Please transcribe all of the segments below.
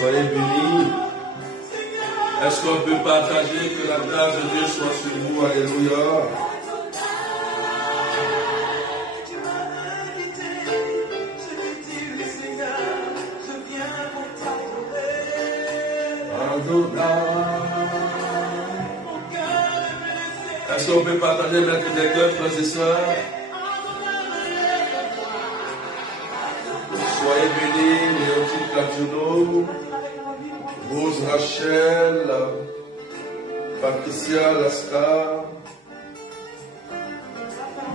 Soyez bénis. Est-ce qu'on peut partager que la grâce de Dieu soit sur vous? Alléluia. Est-ce qu'on peut partager mettre des cœurs, frères et sœurs? Soyez bénis, Léontine Catuno, Rose Rachel, Patricia Lascar,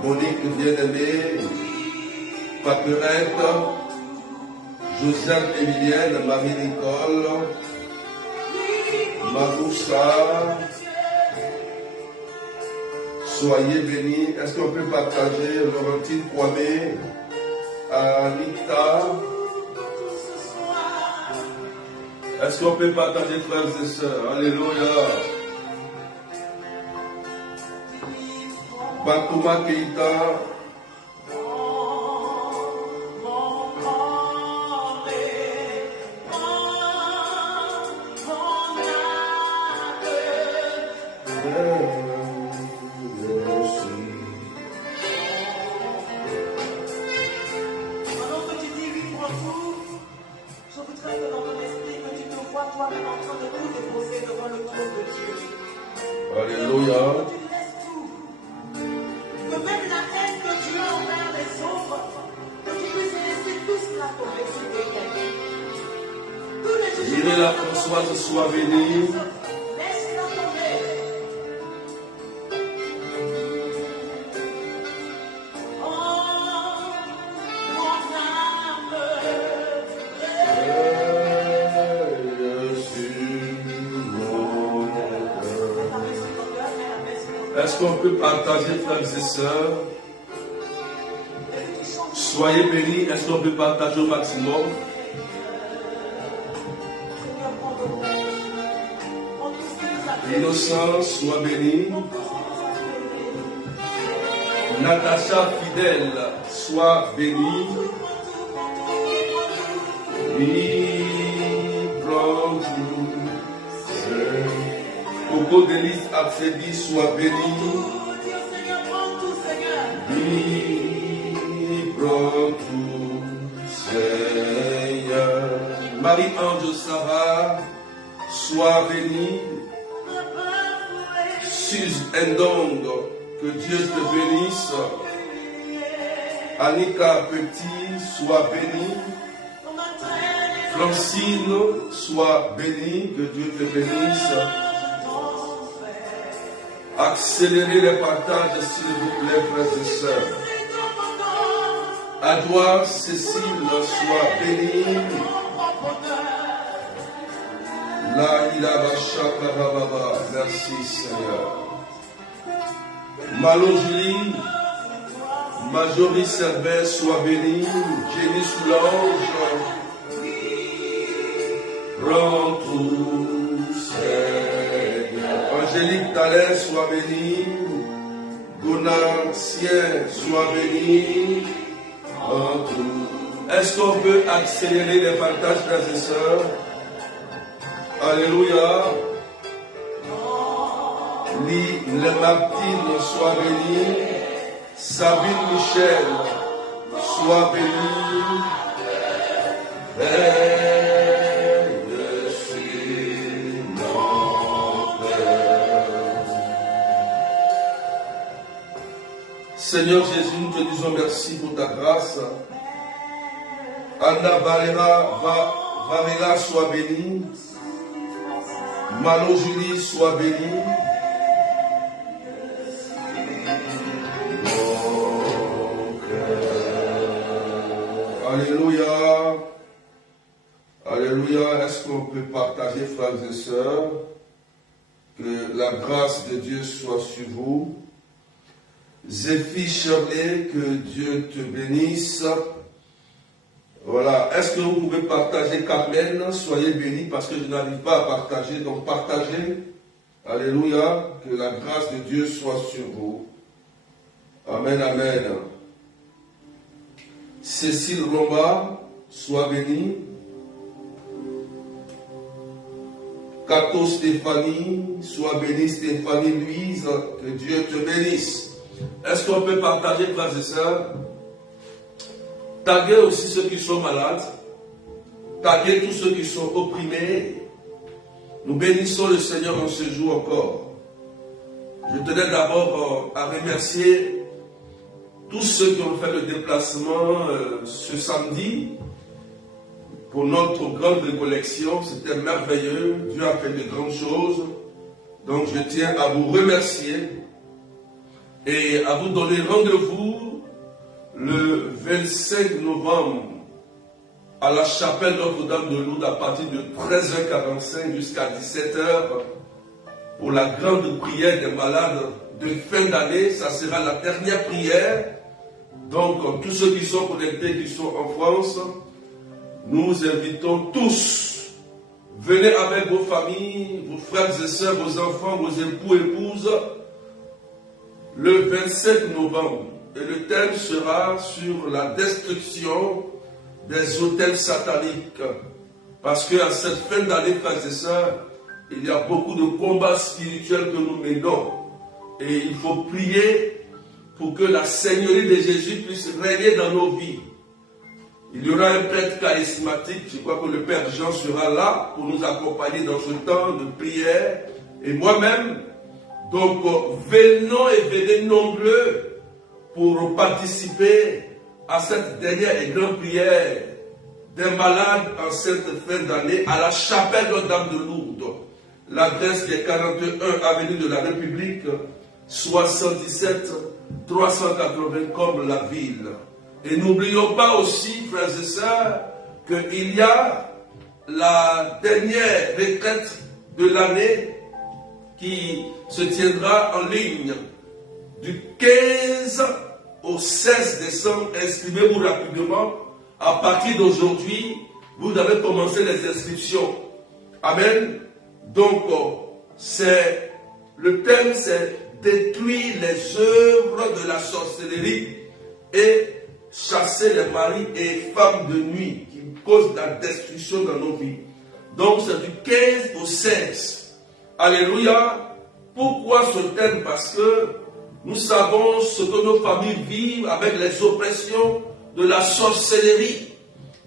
Monique Bien-Aimée, Paperette, Josiane Emilienne, Marie-Nicole, Maroussa. Soyez bénis. Est-ce qu'on peut partager Laurentine Kwame, Anita? Est-ce qu'on peut partager, frères et sœurs? Alléluia. Batouma Keita. Alléluia. Que même la haine que Dieu a envers les autres, que tu puisses laisser tout cela tomber sur tes têtes. Irène la Françoise soit bénie. Laisse-la tomber. Oh, mon âme. Est-ce qu'on peut partager, frères et sœurs? Soyez bénis. Est-ce qu'on peut partager au maximum? Innocence, sois bénie. Natacha Fidèle, sois bénie. Coco Délice Absedi, sois béni. Prends tout, Seigneur. Marie-Ange Sarah, sois bénie. Suze Ndong, que Dieu te bénisse. Annika Petit, sois bénie. Francine, sois bénie, que Dieu te bénisse. Accélérez les partages, s'il vous plaît, frères et sœurs. À toi, Cécile, sois bénie. La ilabasha karababa. Merci Seigneur. Malo Julie, Majorie Servet, sois bénie. Jenny Soulange, rends tout Seigneur. Angélique Thalès, sois bénie. Gonatien, sois bénie. Rends tout. Est-ce qu'on peut accélérer les partages, frères et sœurs? Alléluia. Les Martine, sois bénie. Sabine Michel, sois bénie. Je suis mon Père. Seigneur Jésus, nous te disons merci pour ta grâce. Anna Varela, sois bénie. Malo Julie, sois bénie. Alléluia. Alléluia. Est-ce qu'on peut partager, frères et sœurs, que la grâce de Dieu soit sur vous? Zéphi Shirley, que Dieu te bénisse. Voilà. Est-ce que vous pouvez partager? Carmen, soyez bénis parce que je n'arrive pas à partager. Donc partagez. Alléluia. Que la grâce de Dieu soit sur vous. Amen, amen. Cécile Roma, sois bénie. Cato Stéphanie, sois bénie. Stéphanie Louise, que Dieu te bénisse. Est-ce qu'on peut partager, frères et sœurs? Taguez aussi ceux qui sont malades. Taguez tous ceux qui sont opprimés. Nous bénissons le Seigneur en ce jour encore. Je tenais d'abord à remercier tous ceux qui ont fait le déplacement ce samedi pour notre grande récollection. C'était merveilleux. Dieu a fait de grandes choses. Donc je tiens à vous remercier et à vous donner rendez-vous le 25 novembre à la chapelle Notre-Dame de Lourdes à partir de 13h45 jusqu'à 17h pour la grande prière des malades de fin d'année. Ça sera la dernière prière. Donc tous ceux qui sont connectés, qui sont en France, nous invitons tous. Venez avec vos familles, vos frères et sœurs, vos enfants, vos époux, épouses, le 25 novembre. Et le thème sera sur la destruction des autels sataniques. Parce qu'à cette fin d'année, frères et sœurs, il y a beaucoup de combats spirituels que nous menons. Et il faut prier pour que la Seigneurie de Jésus puisse régner dans nos vies. Il y aura un prêtre charismatique, je crois que le Père Jean sera là pour nous accompagner dans ce temps de prière. Et moi-même, donc venons et venez nombreux pour participer à cette dernière et grande prière des malades en cette fin d'année à la chapelle Notre-Dame de Lourdes. L'adresse est 41 avenue de la République, 77 380 comme la ville. Et n'oublions pas aussi, frères et sœurs, qu'il y a la dernière retraite de l'année qui se tiendra en ligne du 15 au 16 décembre. Inscrivez-vous rapidement. À partir d'aujourd'hui, vous avez commencé les inscriptions. Amen. Donc, le thème, c'est détruire les œuvres de la sorcellerie et chasser les maris et femmes de nuit qui causent la destruction dans nos vies. Donc, c'est du 15 au 16. Alléluia. Pourquoi ce thème? Parce que nous savons ce que nos familles vivent avec les oppressions de la sorcellerie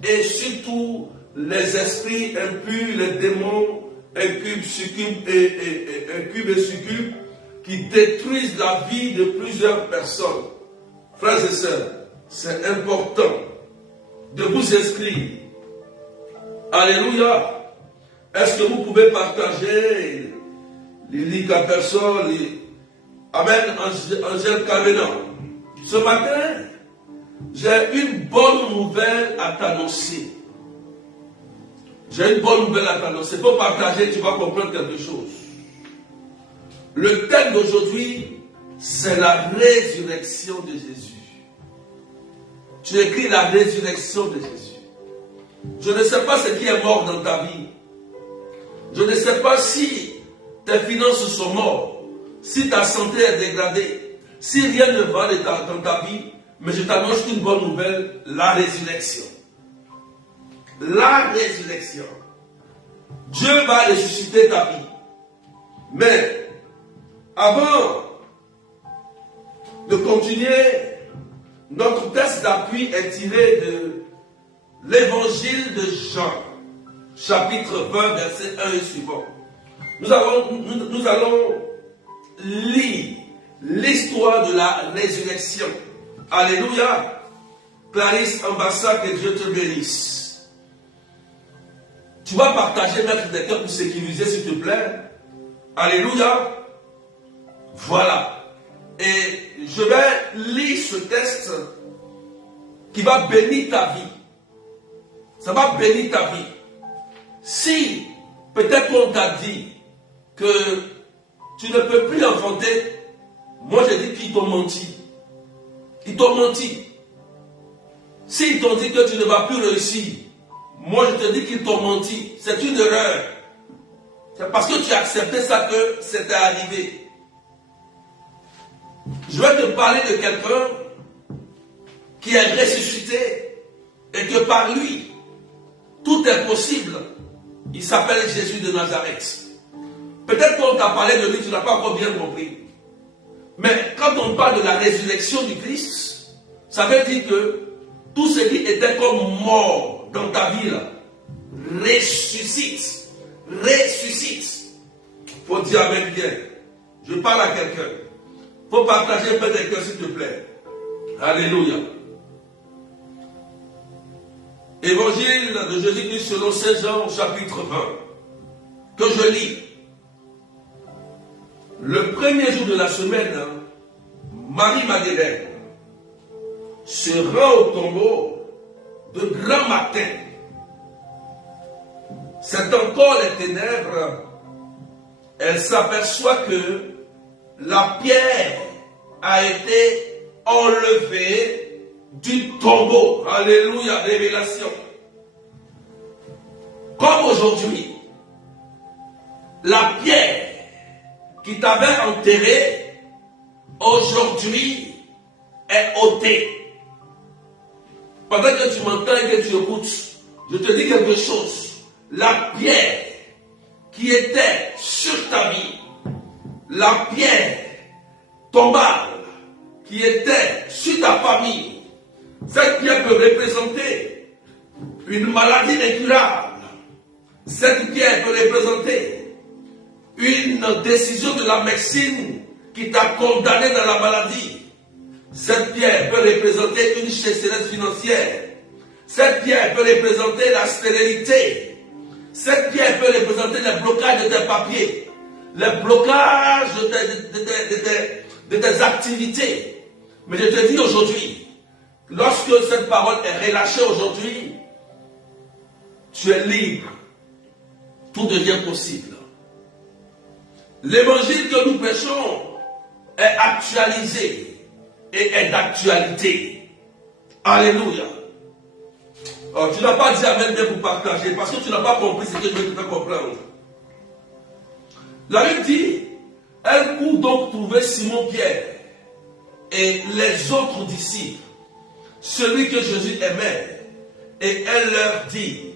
et surtout les esprits impurs, les démons, incubes, succubes et succubes qui détruisent la vie de plusieurs personnes. Frères et sœurs, c'est important de vous inscrire. Alléluia. Est-ce que vous pouvez partager Lily Caperson, Amen, Angèle Cavenant? Ce matin, J'ai une bonne nouvelle à t'annoncer. J'ai une bonne nouvelle à t'annoncer. Pour partager, tu vas comprendre quelque chose. Le thème d'aujourd'hui, c'est la résurrection de Jésus. Tu écris la résurrection de Jésus. Je ne sais pas ce qui est mort dans ta vie. Je ne sais pas si tes finances sont mortes, si ta santé est dégradée, si rien ne va dans ta vie, mais je t'annonce une bonne nouvelle, la résurrection. La résurrection. Dieu va ressusciter ta vie. Mais, avant de continuer, notre texte d'appui est tiré de l'évangile de Jean, chapitre 20, verset 1 et suivant. Nous allons lire l'histoire de la résurrection. Alléluia. Clarisse Ambassa, que Dieu te bénisse. Tu vas partager, mettre des cœurs pour sécuriser, s'il te plaît. Alléluia. Voilà. Et je vais lire ce texte qui va bénir ta vie. Ça va bénir ta vie. Si peut-être on t'a dit que tu ne peux plus enfanter, moi je dis qu'ils t'ont menti. Ils t'ont menti. S'ils t'ont dit que tu ne vas plus réussir, moi je te dis qu'ils t'ont menti. C'est une erreur. C'est parce que tu as accepté ça que c'était arrivé. Je vais te parler de quelqu'un qui est ressuscité et que par lui, tout est possible. Il s'appelle Jésus de Nazareth. Peut-être qu'on t'a parlé de lui, tu n'as pas encore bien compris. Mais quand on parle de la résurrection du Christ, ça veut dire que tout ce qui était comme mort dans ta vie, là, ressuscite. Ressuscite. Il faut dire amen bien. Je parle à quelqu'un. Il faut partager un peu des cœurs, s'il te plaît. Alléluia. Évangile de Jésus-Christ selon Saint Jean, chapitre 20, que je lis. Le premier jour de la semaine, Marie-Madeleine se rend au tombeau de grand matin. C'est encore les ténèbres. Elle s'aperçoit que la pierre a été enlevée du tombeau. Alléluia, révélation. Comme aujourd'hui, la pierre qui t'avait enterré, aujourd'hui est ôtée. Pendant que tu m'entends et que tu écoutes, je te dis quelque chose. La pierre qui était sur ta vie, la pierre tombale qui était sur ta famille, cette pierre peut représenter une maladie incurable. Cette pierre peut représenter une décision de la médecine qui t'a condamné dans la maladie. Cette pierre peut représenter une sécheresse financière. Cette pierre peut représenter la stérilité. Cette pierre peut représenter les blocages de tes papiers, les blocages de tes activités. Mais je te dis aujourd'hui, lorsque cette parole est relâchée aujourd'hui, tu es libre. Tout devient possible. L'évangile que nous prêchons est actualisé et est d'actualité. Alléluia. Alors, tu n'as pas dit amen bien pour partager parce que tu n'as pas compris ce que je veux te faire comprendre. La Bible dit, elle court donc trouver Simon-Pierre et les autres disciples, celui que Jésus aimait, et elle leur dit,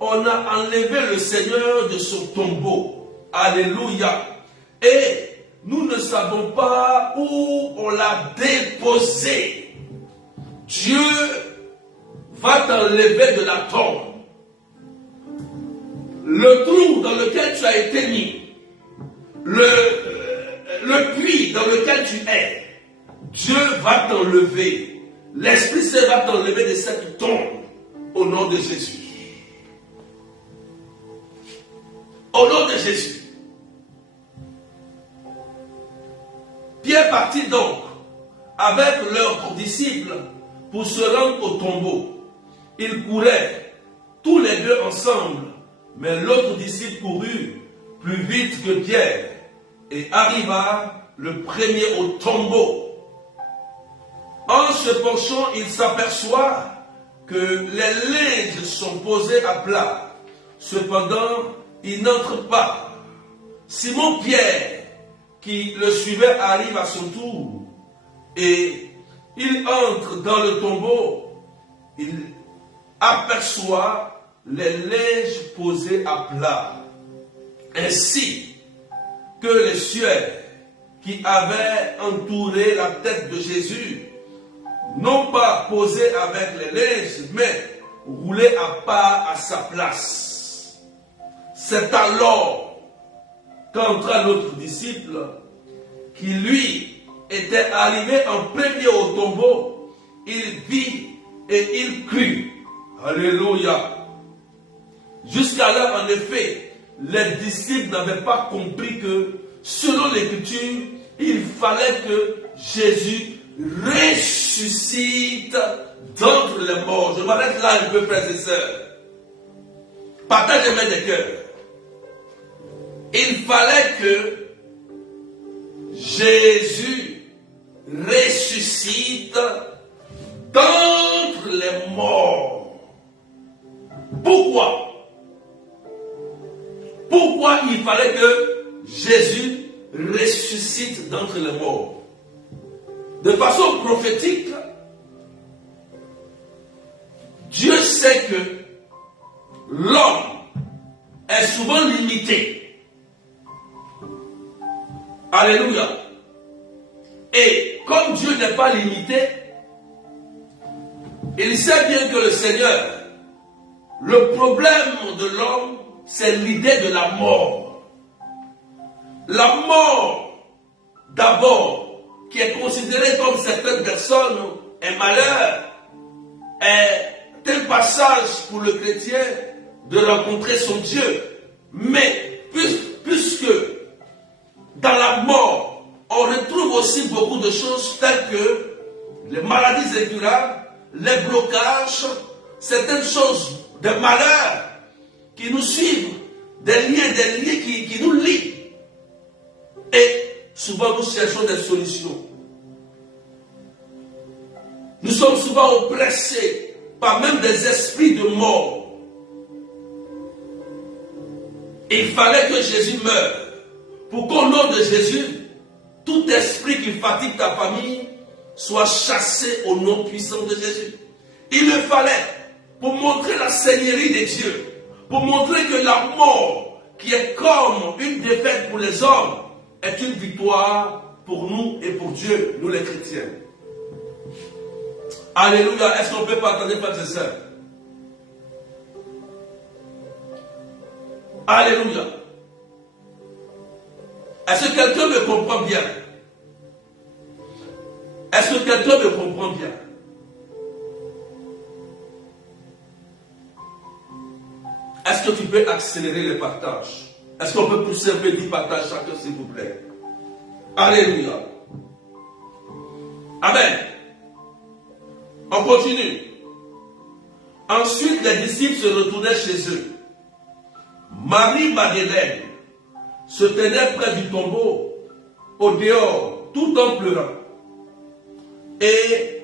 on a enlevé le Seigneur de son tombeau. Alléluia. Et nous ne savons pas où on l'a déposé. Dieu va t'enlever de la tombe. Le trou dans lequel tu as été mis, le puits dans lequel tu es, Dieu va t'enlever. L'Esprit Saint va t'enlever de cette tombe au nom de Jésus. Au nom de Jésus. Pierre partit donc avec leurs disciples pour se rendre au tombeau. Ils couraient tous les deux ensemble, mais l'autre disciple courut plus vite que Pierre et arriva le premier au tombeau. En se penchant, il s'aperçoit que les linges sont posés à plat. Cependant, il n'entre pas. Simon-Pierre, qui le suivait, arrive à son tour et il entre dans le tombeau. Il aperçoit les linges posés à plat, ainsi que les suaires qui avaient entouré la tête de Jésus, non pas posés avec les linges, mais roulés à part à sa place. C'est alors qu'entra l'autre disciple, qui lui était arrivé en premier au tombeau. Il vit et il crut. Alléluia. Jusqu'à en effet, les disciples n'avaient pas compris que, selon l'Écriture, il fallait que Jésus ressuscite d'entre les morts. Je m'arrête là un peu, frères et sœurs. Partagez-moi des cœurs. Il fallait que Jésus ressuscite d'entre les morts. Pourquoi? Pourquoi il fallait que Jésus ressuscite d'entre les morts? De façon prophétique, Dieu sait que l'homme est souvent limité. Alléluia. Et comme Dieu n'est pas limité, il sait bien que le Seigneur, le problème de l'homme, c'est l'idée de la mort. La mort, d'abord, qui est considérée comme certaines personnes un malheur, est un passage pour le chrétien de rencontrer son Dieu. Mais puisque dans la mort, on retrouve aussi beaucoup de choses telles que les maladies incurables, les blocages, certaines choses de malheur qui nous suivent, des liens qui nous lient. Et souvent nous cherchons des solutions. Nous sommes souvent oppressés par même des esprits de mort. Et il fallait que Jésus meure pour qu'au nom de Jésus, tout esprit qui fatigue ta famille soit chassé au nom puissant de Jésus. Il le fallait pour montrer la seigneurie de Dieu, pour montrer que la mort, qui est comme une défaite pour les hommes, est une victoire pour nous et pour Dieu, nous les chrétiens. Alléluia. Est-ce qu'on peut partager, frères et sœurs? Alléluia. Est-ce que quelqu'un me comprend bien? Est-ce que quelqu'un me comprend bien? Est-ce que tu peux accélérer le partage? Est-ce qu'on peut pousser un peu du partage chacun, s'il vous plaît? Alléluia. Amen. On continue. Ensuite, les disciples se retournaient chez eux. Marie-Madeleine se tenait près du tombeau, au dehors, tout en pleurant. Et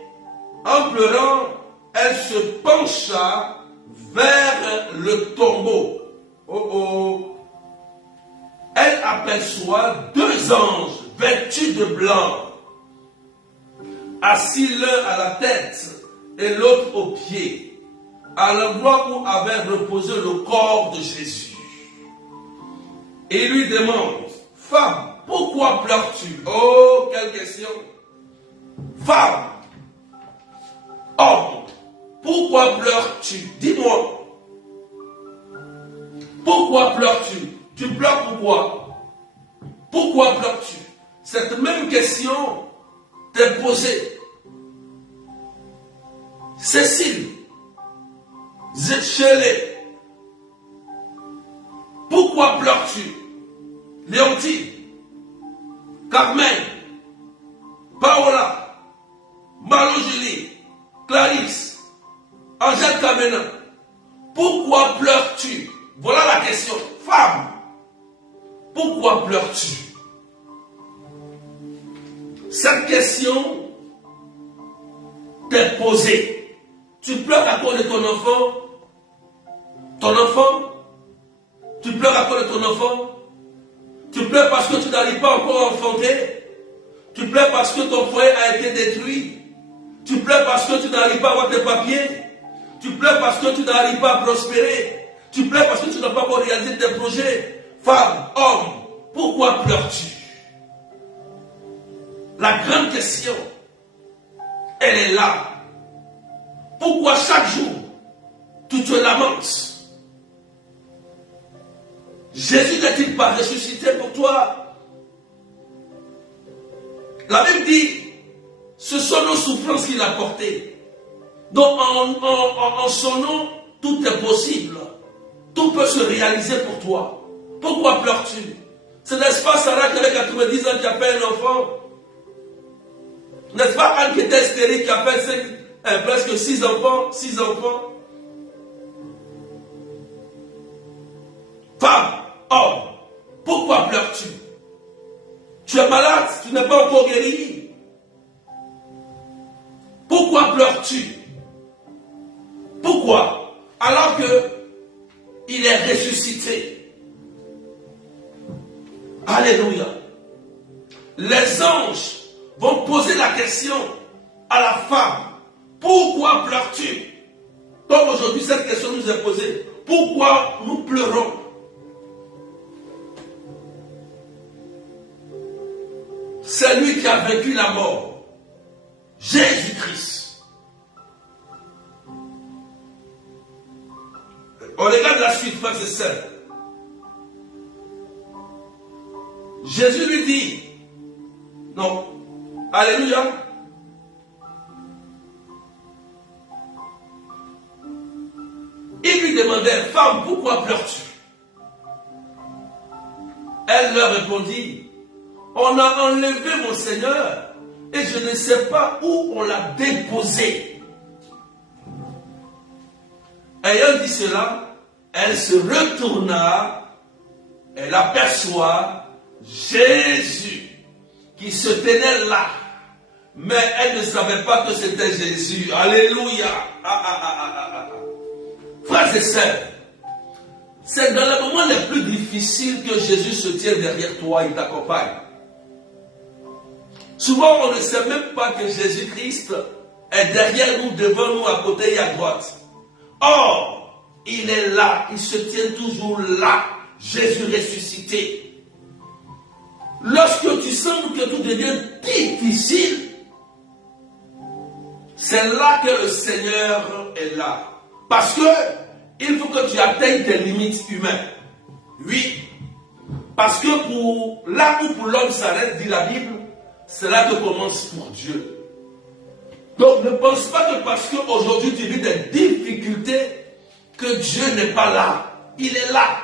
en pleurant, elle se pencha vers le tombeau. Oh oh. Elle aperçoit deux anges vêtus de blanc, assis l'un à la tête et l'autre aux pieds, à l'endroit où avait reposé le corps de Jésus. Et lui demande: femme, pourquoi pleures-tu? Oh, quelle question! Femme, homme, pourquoi pleures-tu? Dis-moi. Pourquoi pleures-tu? Tu pleures pourquoi? Pourquoi pleures-tu? Cette même question t'est posée. Cécile, Zéchelé, pourquoi pleures-tu? Léontine, Carmen, Paola, Malo-Julie, Clarisse, Angèle Kamena, pourquoi pleures-tu? Voilà la question. Femme, pourquoi pleures-tu? Cette question t'est posée. Tu pleures à cause de ton enfant? Ton enfant? Tu pleures à cause de ton enfant? Tu pleures parce que tu n'arrives pas encore à enfanter? Tu pleures parce que ton foyer a été détruit? Tu pleures parce que tu n'arrives pas à avoir tes papiers? Tu pleures parce que tu n'arrives pas à prospérer? Tu pleures parce que tu n'as pas encore réalisé tes projets? Femme, homme, pourquoi pleures-tu? La grande question, elle est là. Pourquoi chaque jour, tu te lamentes? Jésus n'est-il pas ressuscité pour toi? La Bible dit, ce sont nos souffrances qu'il a portées. Donc en son nom, tout est possible. Tout peut se réaliser pour toi. Pourquoi pleures-tu? Ce n'est-ce pas Sarah qui avait 90 ans qui a fait un enfant? N'est-ce pas Anne qui était stérile qui a fait presque 6 enfants? Femme, homme, pourquoi pleures-tu? Tu es malade, tu n'es pas encore guéri. Pourquoi pleures-tu? Pourquoi? Alors que il est ressuscité. Alléluia. Les anges vont poser la question à la femme. Pourquoi pleures-tu? Donc aujourd'hui, cette question nous est posée. Pourquoi nous pleurons? C'est lui qui a vaincu la mort. Jésus-Christ. On regarde la suite, frères et sœurs. Jésus lui dit, non, alléluia. Il lui demandait, femme, pourquoi pleures-tu? Elle leur répondit, on a enlevé mon Seigneur et je ne sais pas où on l'a déposé. Ayant dit cela, elle se retourna, elle aperçoit Jésus qui se tenait là, mais elle ne savait pas que c'était Jésus. Alléluia. Frères et sœurs, c'est dans les moments les plus difficiles que Jésus se tient derrière toi et t'accompagne. Souvent, on ne sait même pas que Jésus-Christ est derrière nous, devant nous, à côté et à droite. Or, il est là, il se tient toujours là, Jésus ressuscité. Lorsque tu sens que tout devient difficile, c'est là que le Seigneur est là. Parce que il faut que tu atteignes tes limites humaines. Oui. Parce que là où pour l'homme s'arrête, dit la Bible, c'est là que commence pour Dieu. Donc ne pense pas que parce qu'aujourd'hui tu vis des difficultés, que Dieu n'est pas là. Il est là.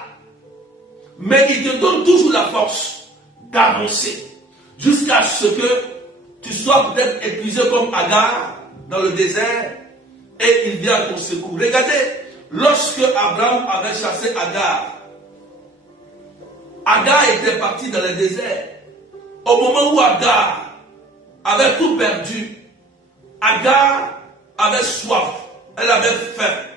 Mais il te donne toujours la force d'avancer. Jusqu'à ce que tu sois peut-être épuisé comme Agar dans le désert et il vient à ton secours. Regardez, lorsque Abraham avait chassé Agar, Agar était parti dans le désert. Au moment où Agar avait tout perdu, Agar avait soif, elle avait faim.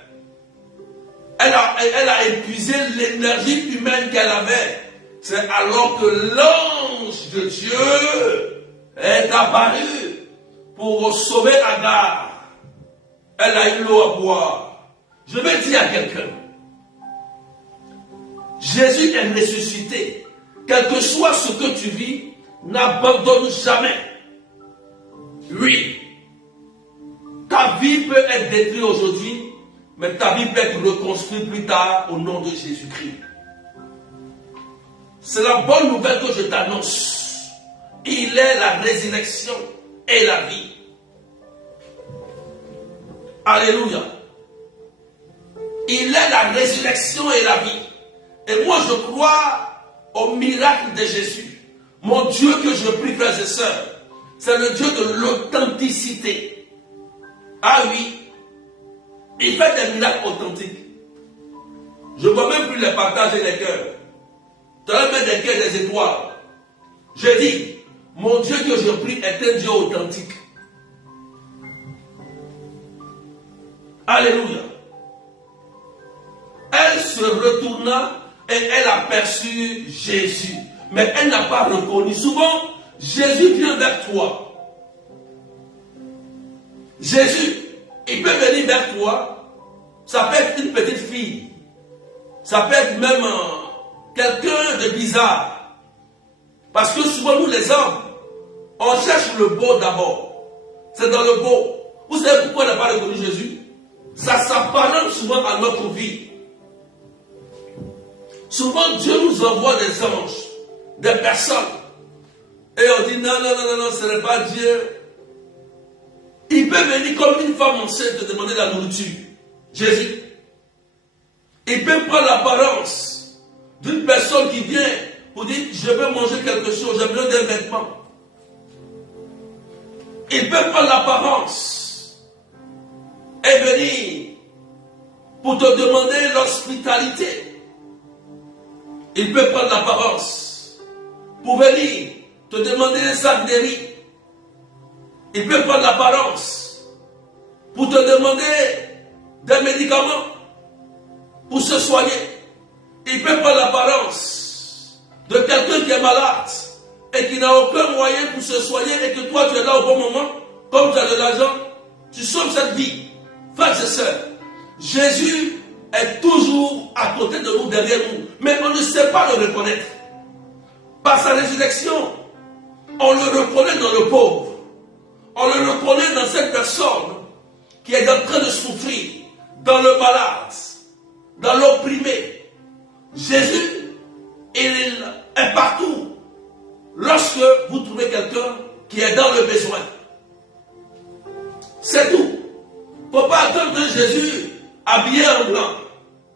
Elle a épuisé l'énergie humaine qu'elle avait. C'est alors que l'ange de Dieu est apparu pour sauver Agar. Elle a eu l'eau à boire. Je vais dire à quelqu'un, Jésus est ressuscité. Quel que soit ce que tu vis, n'abandonne jamais. Oui, ta vie peut être détruite aujourd'hui, mais ta vie peut être reconstruite plus tard au nom de Jésus-Christ. C'est la bonne nouvelle que je t'annonce. Il est la résurrection et la vie. Alléluia. Il est la résurrection et la vie. Et moi je crois au miracle de Jésus. Mon Dieu que je prie, frères et sœurs, c'est le Dieu de l'authenticité. Ah oui, il fait des miracles authentiques. Je ne vois même plus les partager les cœurs. Tu as même des cœurs, des étoiles. Je dis, mon Dieu que je prie est un Dieu authentique. Alléluia. Elle se retourna et elle aperçut Jésus. Mais elle n'a pas reconnu. Souvent, Jésus vient vers toi. Jésus, il peut venir vers toi. Ça peut être une petite fille. Ça peut être même quelqu'un de bizarre. Parce que souvent, nous les hommes, on cherche le beau d'abord. C'est dans le beau. Vous savez pourquoi on n'a pas reconnu Jésus? Ça s'apparente souvent à notre vie. Souvent, Dieu nous envoie des anges, des personnes. Et on dit non, ce n'est pas Dieu. Il peut venir comme une femme enceinte te demander la nourriture. Jésus. Il peut prendre l'apparence d'une personne qui vient pour dire je veux manger quelque chose, j'ai besoin d'un vêtement. Il peut prendre l'apparence et venir pour te demander l'hospitalité. Il peut prendre l'apparence pour venir te demander un sac de riz. Il peut prendre l'apparence pour te demander des médicaments pour se soigner. Il peut prendre l'apparence de quelqu'un qui est malade et qui n'a aucun moyen pour se soigner et que toi tu es là au bon moment, comme tu as de l'argent, tu sauves cette vie. Frères et sœurs, Jésus est toujours à côté de nous, derrière nous, mais on ne sait pas le reconnaître. Par sa résurrection, on le reconnaît dans le pauvre. On le reconnaît dans cette personne qui est en train de souffrir, dans le malade, dans l'opprimé. Jésus, il est partout. Lorsque vous trouvez quelqu'un qui est dans le besoin. C'est tout. Il ne faut pas attendre un Jésus habillé en blanc.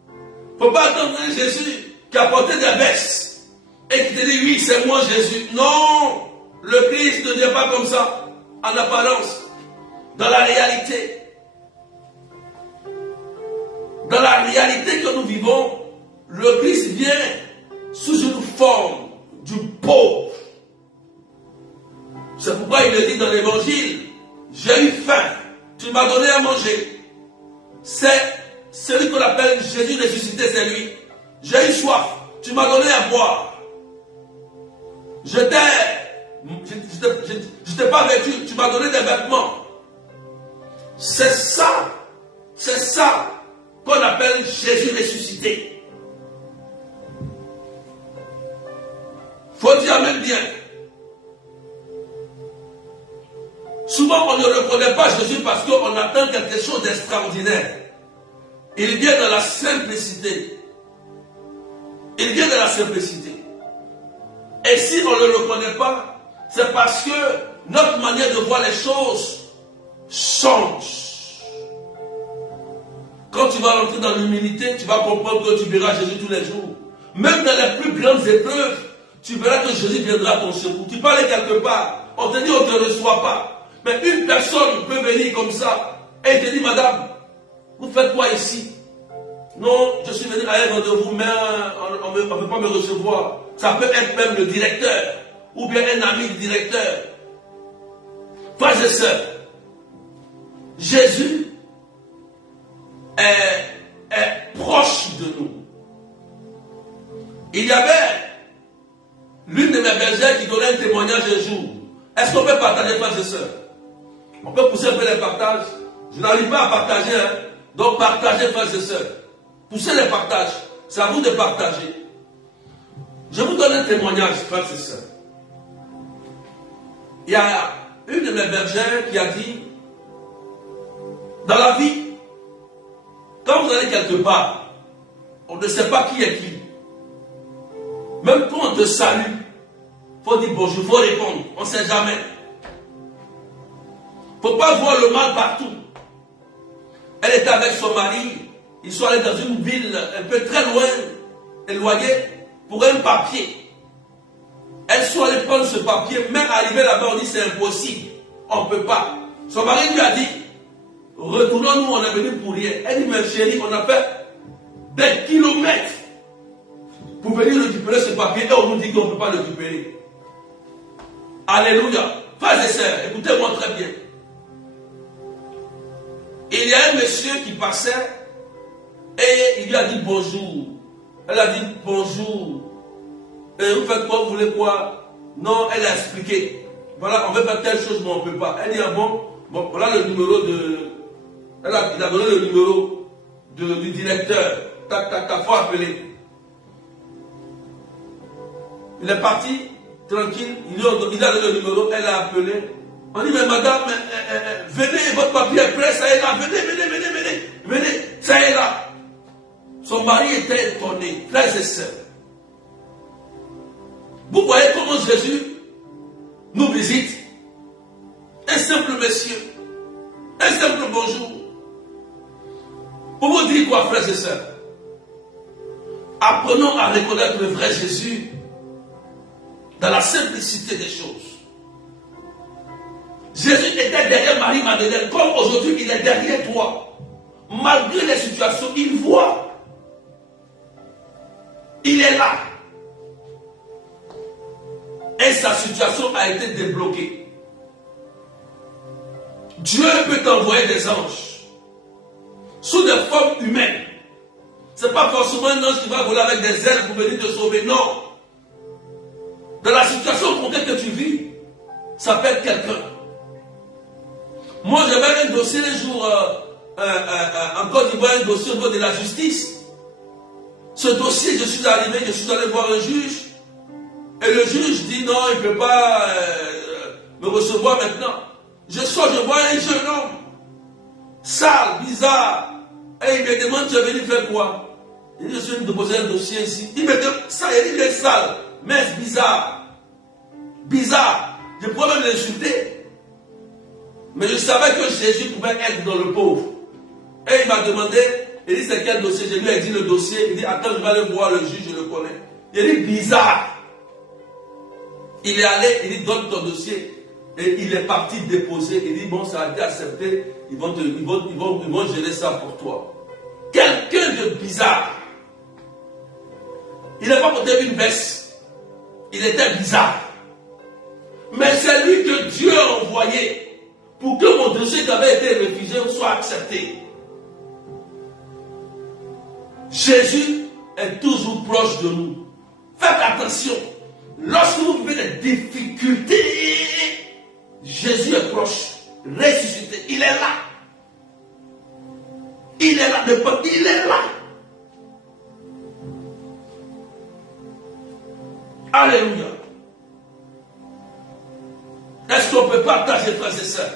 Il ne faut pas attendre un Jésus qui a porté des vestes et qui te dit oui, c'est moi Jésus. Non, le Christ ne vient pas comme ça, en apparence, dans la réalité. Dans la réalité que nous vivons, le Christ vient sous une forme du pauvre. C'est pourquoi il le dit dans l'évangile, j'ai eu faim, tu m'as donné à manger. C'est celui qu'on appelle Jésus ressuscité, c'est lui. J'ai eu soif, tu m'as donné à boire. Je t'ai pas vêtu, tu m'as donné des vêtements. C'est ça qu'on appelle Jésus ressuscité. Faut dire même bien. Souvent, on ne reconnaît pas Jésus parce qu'on attend quelque chose d'extraordinaire. Il vient dans la simplicité. Il vient de la simplicité. Et si on ne le reconnaît pas, c'est parce que notre manière de voir les choses change. Quand tu vas rentrer dans l'humilité, tu vas comprendre que tu verras Jésus tous les jours. Même dans les plus grandes épreuves, tu verras que Jésus viendra à ton secours. Tu parles quelque part, on te dit on ne te reçoit pas. Mais une personne peut venir comme ça et te dit madame, vous faites quoi ici? Non, je suis venu à un rendez-vous, mais on ne peut pas me recevoir. Ça peut être même le directeur ou bien un ami du directeur. Frères et sœurs, Jésus est proche de nous. Il y avait l'une de mes bergères qui donnait un témoignage un jour. Est-ce qu'on peut partager, frères et sœurs? On peut pousser un peu les partages. Je n'arrive pas à partager, hein? Donc partagez, frères et sœurs. Poussez les partages. C'est à vous de partager. Je vous donne un témoignage, frères et sœurs. Il y a une de mes bergères qui a dit, dans la vie, quand vous allez quelque part, on ne sait pas qui est qui. Même quand on te salue, il faut dire bonjour, il faut répondre. On ne sait jamais. Il ne faut pas voir le mal partout. Elle était avec son mari. Ils sont allés dans une ville un peu très loin, éloignée, pour un papier. Elles sont allées prendre ce papier, même arrivé là-bas, on dit c'est impossible. On ne peut pas. Son mari lui a dit, retournons-nous, on est venu pour rien. Elle dit, mais chérie, on a fait des kilomètres pour venir récupérer ce papier et on nous dit qu'on ne peut pas le récupérer. Alléluia. Frères et sœurs, écoutez-moi très bien. Il y a un monsieur qui passait et il lui a dit bonjour. Elle a dit bonjour. Et vous faites quoi, vous voulez quoi? Non, elle a expliqué. Voilà, on veut faire telle chose, mais on ne peut pas. Elle dit ah bon, voilà le numéro de. Il a donné le numéro du directeur. Tac, tac, tac, faut appeler. Il est parti, tranquille, il a donné le numéro, elle a appelé. On dit, mais madame, venez, votre papier est prêt, ça est là, venez, ça est là. Son mari était étonné, frères et sœurs. Vous voyez comment Jésus nous visite? Un simple monsieur, un simple bonjour. Pour vous dire quoi, frères et sœurs? Apprenons à reconnaître le vrai Jésus dans la simplicité des choses. Jésus était derrière Marie-Madeleine, comme aujourd'hui il est derrière toi. Malgré les situations, il voit. Il est là. Et sa situation a été débloquée. Dieu peut t'envoyer des anges sous des formes humaines. Ce n'est pas forcément un ange qui va voler avec des ailes pour venir te sauver. Non. Dans la situation concrète que tu vis, ça peut être quelqu'un. Moi, j'avais un dossier un jour en Côte d'Ivoire, un dossier au niveau de la justice. Ce dossier, je suis allé voir un juge. Et le juge dit non, il ne peut pas me recevoir maintenant. Je sors, je vois un jeune homme, sale, bizarre. Et il me demande, tu es venu faire quoi? Il dit, je suis venu déposer un dossier ici. Il me demande, ça, il est sale, mais c'est bizarre. Bizarre. Je pourrais même l'insulter. Mais je savais que Jésus pouvait être dans le pauvre. Et il m'a demandé, il dit, c'est quel dossier? Je lui ai dit le dossier. Il dit, attends, je vais aller voir le juge, je le connais. Il dit, bizarre. Il est allé, il dit, donne ton dossier. Et il est parti déposer. Il dit, bon, ça a été accepté. Ils vont gérer ça pour toi. Quelqu'un de bizarre. Il n'a pas porté une veste. Il était bizarre. Mais c'est lui que Dieu a envoyé pour que mon dossier qui avait été refusé soit accepté. Jésus est toujours proche de nous. Faites attention. Lorsque vous vivez des difficultés, Jésus est proche, ressuscité. Il est là. Il est là. Il est là. Alléluia. Est-ce qu'on peut partager, frères et sœurs?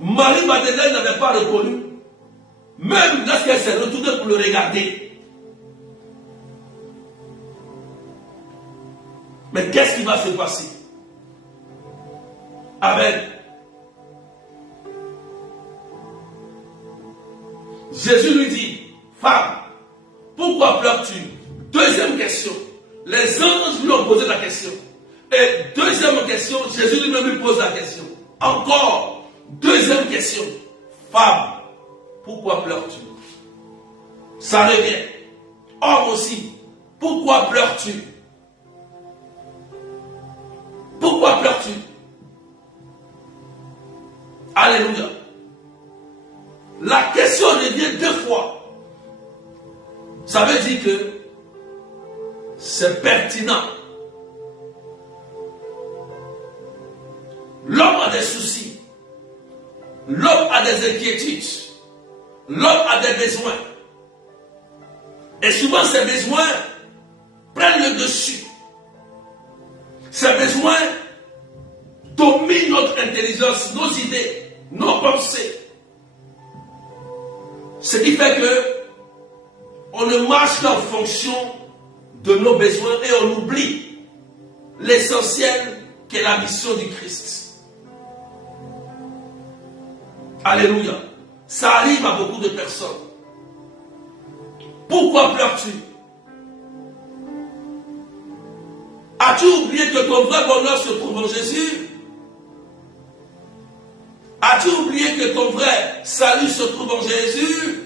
Marie-Madeleine n'avait pas reconnu, même lorsqu'elle s'est retournée pour le regarder. Mais qu'est-ce qui va se passer? Amen. Jésus lui dit, femme, pourquoi pleures-tu? Deuxième question. Les anges lui ont posé la question. Et deuxième question, Jésus lui-même lui pose la question. Encore, deuxième question. Femme, pourquoi pleures-tu? Ça revient. Homme aussi, pourquoi pleures-tu? Pourquoi pleures-tu? Alléluia. La question revient deux fois. Ça veut dire que c'est pertinent. L'homme a des soucis. L'homme a des inquiétudes. L'homme a des besoins. Et souvent ces besoins prennent le dessus. Ces besoins dominent notre intelligence, nos idées, nos pensées. Ce qui fait que on ne marche qu'en fonction de nos besoins et on oublie l'essentiel qui est la mission du Christ. Alléluia. Ça arrive à beaucoup de personnes. Pourquoi pleures-tu? As-tu oublié que ton vrai bonheur se trouve en Jésus? As-tu oublié que ton vrai salut se trouve en Jésus?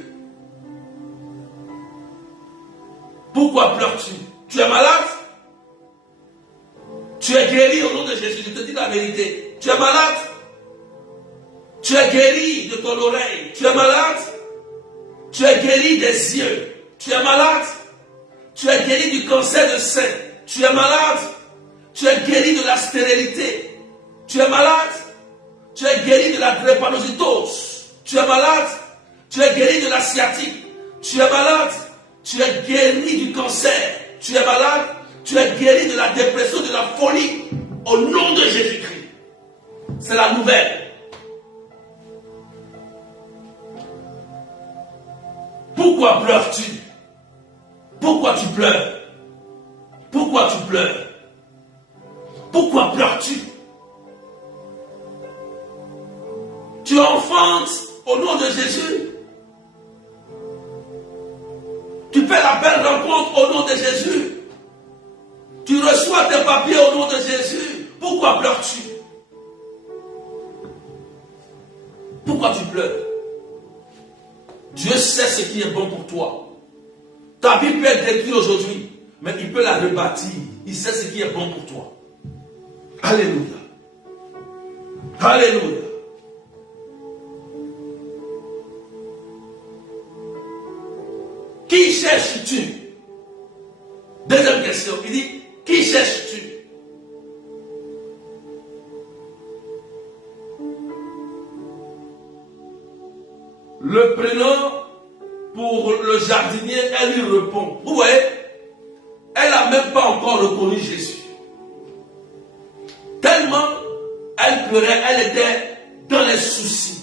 Pourquoi pleures-tu? Tu es malade? Tu es guéri au nom de Jésus. Je te dis la vérité. Tu es malade? Tu es guéri de ton oreille. Tu es malade? Tu es guéri des yeux. Tu es malade? Tu es guéri du cancer de sein. Tu es malade? Tu es guéri de la stérilité. Tu es malade? Tu es guéri de la drépanocytose. Tu es malade? Tu es guéri de la sciatique. Tu es malade? Tu es guéri du cancer. Tu es malade? Tu es guéri de la dépression, de la folie. Au nom de Jésus-Christ. C'est la nouvelle. Pourquoi pleures-tu? Pourquoi tu pleures? Pourquoi tu pleures? Pourquoi pleures-tu? Tu enfantes au nom de Jésus. Tu fais la belle rencontre au nom de Jésus. Tu reçois tes papiers au nom de Jésus. Pourquoi pleures-tu? Pourquoi tu pleures? Dieu sait ce qui est bon pour toi. Ta vie peut être détruite aujourd'hui, mais il peut la rebâtir. Il sait ce qui est bon pour toi. Alléluia. Alléluia. Qui cherches-tu? Deuxième question. Il dit, qui cherches-tu? Le prénom pour le jardinier, elle lui répond. Vous voyez, elle n'a même pas encore reconnu Jésus. Tellement elle pleurait, elle était dans les soucis.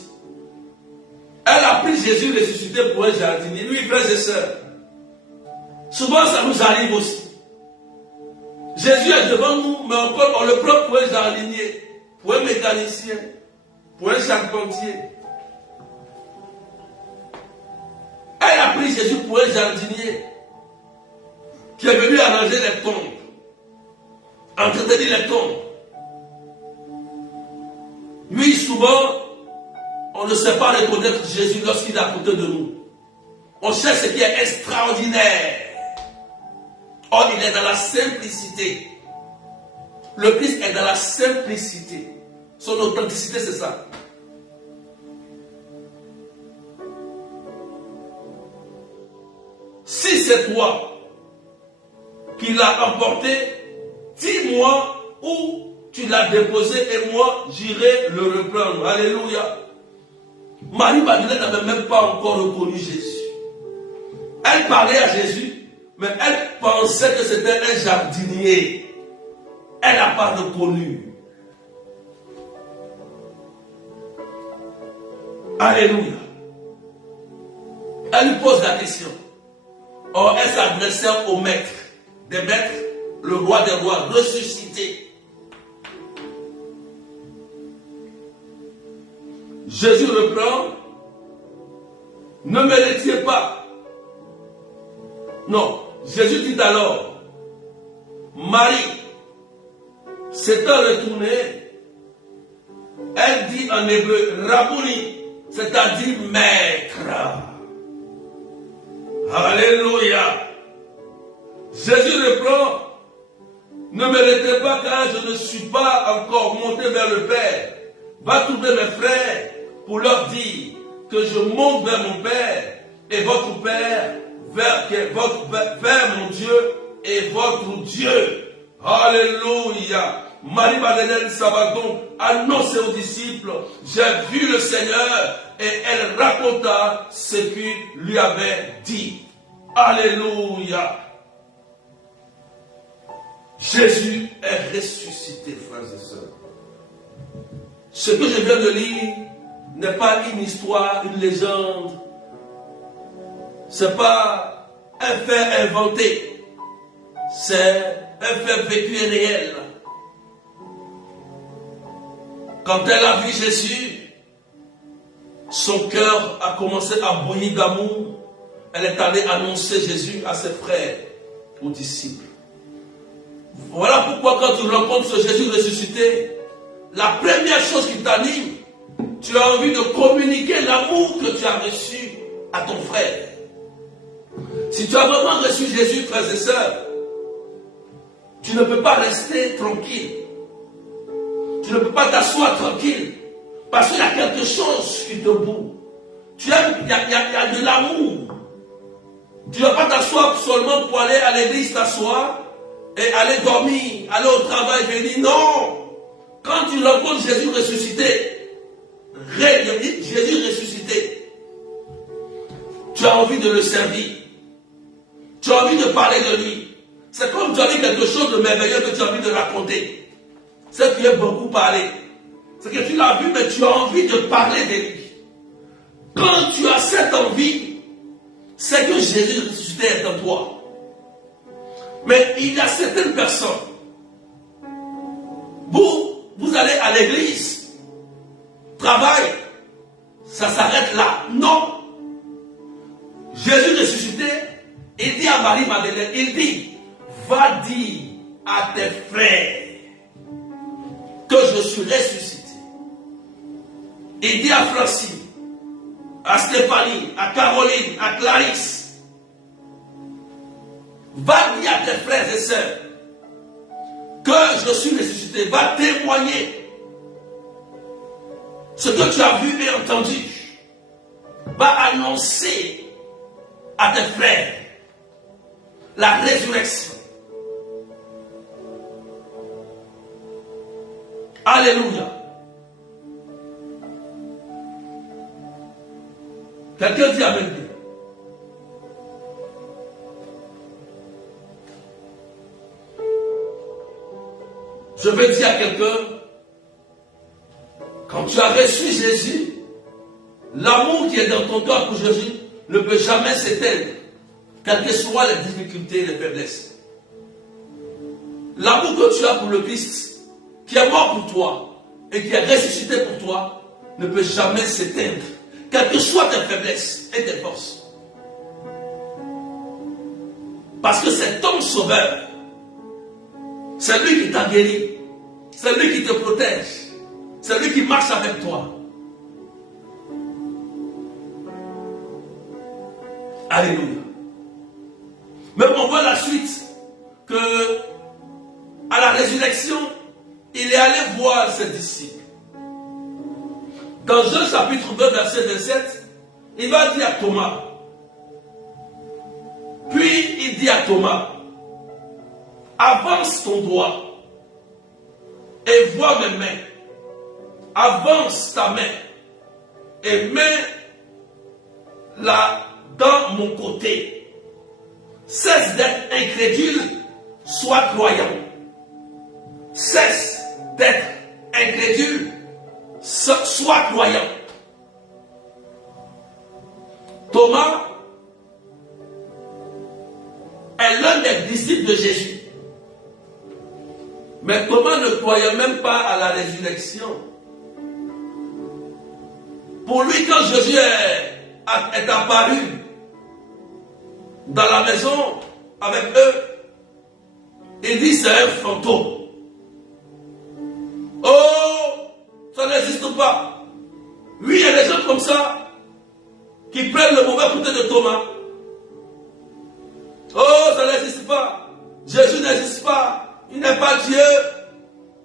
Elle a pris Jésus ressuscité pour un jardinier. Lui, frères et sœurs, souvent ça nous arrive aussi. Jésus est devant nous, mais encore on le prend pour un jardinier, pour un mécanicien, pour un charpentier. Elle a pris Jésus pour un jardinier qui est venu arranger les tombes, entretenir les tombes. Lui, souvent, on ne sait pas reconnaître Jésus lorsqu'il est à côté de nous. On cherche ce qui est extraordinaire. Or, il est dans la simplicité. Le Christ est dans la simplicité. Son authenticité, c'est ça. Si c'est toi qui l'as emporté, dis-moi où tu l'as déposé et moi, j'irai le reprendre. Alléluia. Marie-Madeleine n'avait même pas encore reconnu Jésus. Elle parlait à Jésus, mais elle pensait que c'était un jardinier. Elle n'a pas reconnu. Alléluia. Elle lui pose la question. Or, elle s'adressait au maître des maîtres, le roi des rois, ressuscité. Jésus reprend. Ne me laissez pas. Non, Jésus dit alors, Marie, s'étant retournée, elle dit en hébreu, Rabouni, c'est-à-dire maître. Alléluia. Jésus reprend, ne me laissez pas car je ne suis pas encore monté vers le Père. Va trouver mes frères pour leur dire que je monte vers mon Père et votre Père, vers mon Dieu et votre Dieu. Alléluia. Marie-Madeleine, ça va donc annoncer aux disciples, j'ai vu le Seigneur, et elle raconta ce qu'il lui avait dit. Alléluia. Jésus est ressuscité, frères et sœurs. Ce que je viens de lire n'est pas une histoire, une légende. Ce n'est pas un fait inventé. C'est un fait vécu et réel. Quand elle a vu Jésus, son cœur a commencé à bouillir d'amour. Elle est allée annoncer Jésus à ses frères, aux disciples. Voilà pourquoi quand tu rencontres ce Jésus ressuscité, la première chose qui t'anime, Tu as envie de communiquer l'amour que tu as reçu à ton frère. Si tu as vraiment reçu Jésus, frères et sœurs, tu ne peux pas rester tranquille. Tu ne peux pas t'asseoir tranquille. Parce qu'il y a quelque chose qui te boue. Il y a de l'amour. Tu ne vas pas t'asseoir seulement pour aller à l'église t'asseoir et aller dormir, aller au travail, venir. Non. Quand tu rencontres Jésus ressuscité, Jésus ressuscité, tu as envie de le servir. Tu as envie de parler de lui. C'est comme tu as dit quelque chose de merveilleux que tu as envie de raconter. C'est que tu as beaucoup parlé. C'est que tu l'as vu, mais tu as envie de parler de lui. Quand tu as cette envie, c'est que Jésus ressuscité est en toi. Mais il y a certaines personnes, vous allez à l'église, travail, ça s'arrête là. Non. Jésus ressuscité, il dit à Marie-Madeleine, il dit, va dire à tes frères que je suis ressuscité. Il dit à Francine, à Stéphanie, à Caroline, à Clarisse, va dire à tes frères et sœurs que je suis ressuscité. Va témoigner ce que tu as vu et entendu. Va annoncer à tes frères la résurrection. Alléluia. Quelqu'un dit Amen. Je veux dire à quelqu'un, quand tu as reçu Jésus, l'amour qui est dans ton cœur pour Jésus ne peut jamais s'éteindre, quelles que soient les difficultés et les faiblesses. L'amour que tu as pour le Christ, qui est mort pour toi et qui est ressuscité pour toi, ne peut jamais s'éteindre, quelles que soient tes faiblesses et tes forces. Parce que c'est ton sauveur. C'est lui qui t'a guéri. C'est lui qui te protège. C'est lui qui marche avec toi. Alléluia. Mais on voit la suite que à la résurrection, il est allé voir ses disciples. Dans Jean chapitre 2, verset 27, il va dire à Thomas. Puis il dit à Thomas, avance ton doigt et vois mes mains. Avance ta main et mets-la dans mon côté. Cesse d'être incrédule, sois croyant. Cesse d'être incrédule, sois croyant. Thomas est l'un des disciples de Jésus. Mais Thomas ne croyait même pas à la résurrection. Pour lui, quand Jésus est apparu dans la maison avec eux, il dit c'est un fantôme. Oh, ça n'existe pas. Oui, il y a des gens comme ça qui prennent le mauvais côté de Thomas. Oh, ça n'existe pas. Jésus n'existe pas. Il n'est pas Dieu.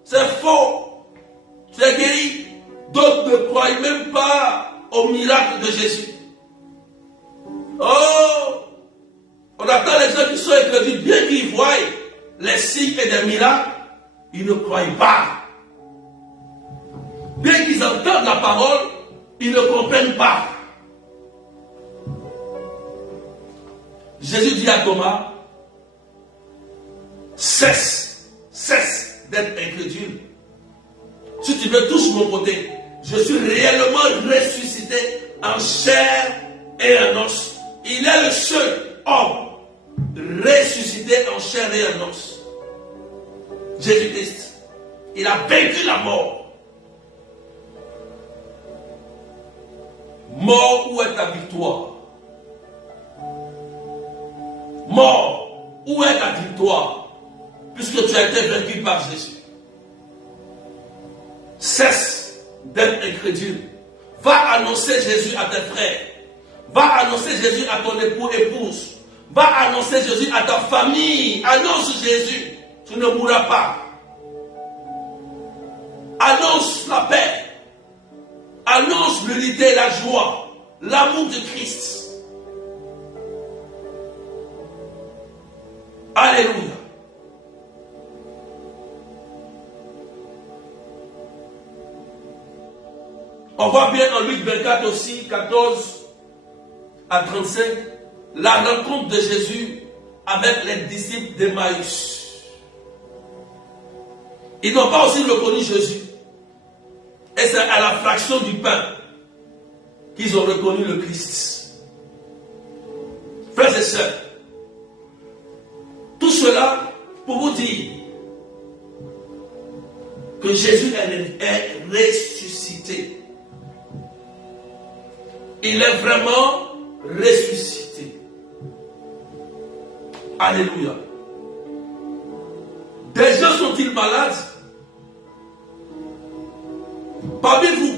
C'est faux. Tu es guéri. D'autres ne croient même pas au miracle de Jésus. Oh, on attend les gens qui sont incrédules, bien qu'ils voient les signes et des miracles, ils ne croient pas. Bien qu'ils entendent la parole, ils ne comprennent pas. Jésus dit à Thomas, cesse d'être incrédule. Si tu veux, touche mon côté. Je suis réellement ressuscité en chair et en os. Il est le seul homme ressuscité en chair et en os. Jésus-Christ. Il a vaincu la mort. Mort, où est ta victoire? Mort, où est ta victoire? Puisque tu as été vaincu par Jésus. Cesse d'être incrédule. Va annoncer Jésus à tes frères. Va annoncer Jésus à ton époux, épouse. Va annoncer Jésus à ta famille. Annonce Jésus. Tu ne mourras pas. Annonce la paix. Annonce l'unité, la joie, l'amour de Christ. Alléluia. On voit bien en Luc 24 aussi, 14 à 35, la rencontre de Jésus avec les disciples d'Emmaüs. Ils n'ont pas aussi reconnu Jésus. Et c'est à la fraction du pain qu'ils ont reconnu le Christ. Frères et sœurs, tout cela pour vous dire que Jésus est ressuscité. Il est vraiment ressuscité. Alléluia. Des gens sont-ils malades? Parmi vous,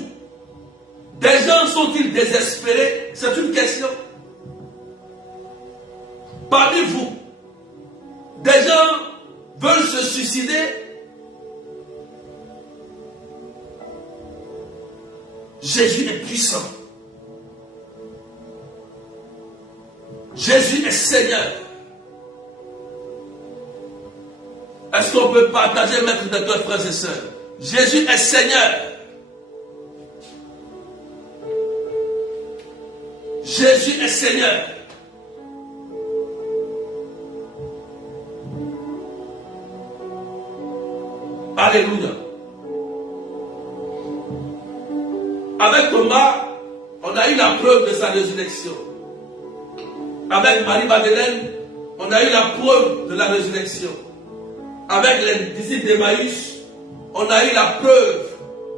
des gens sont-ils désespérés? C'est une question. Parmi vous, des gens veulent se suicider? Jésus est puissant. Jésus est Seigneur. Est-ce qu'on peut partager, mettre de cœur, frères et sœurs? Jésus est Seigneur. Jésus est Seigneur. Alléluia. Avec Thomas, on a eu la preuve de sa résurrection. Avec Marie-Madeleine, on a eu la preuve de la résurrection. Avec les disciples d'Emmaüs, on a eu la preuve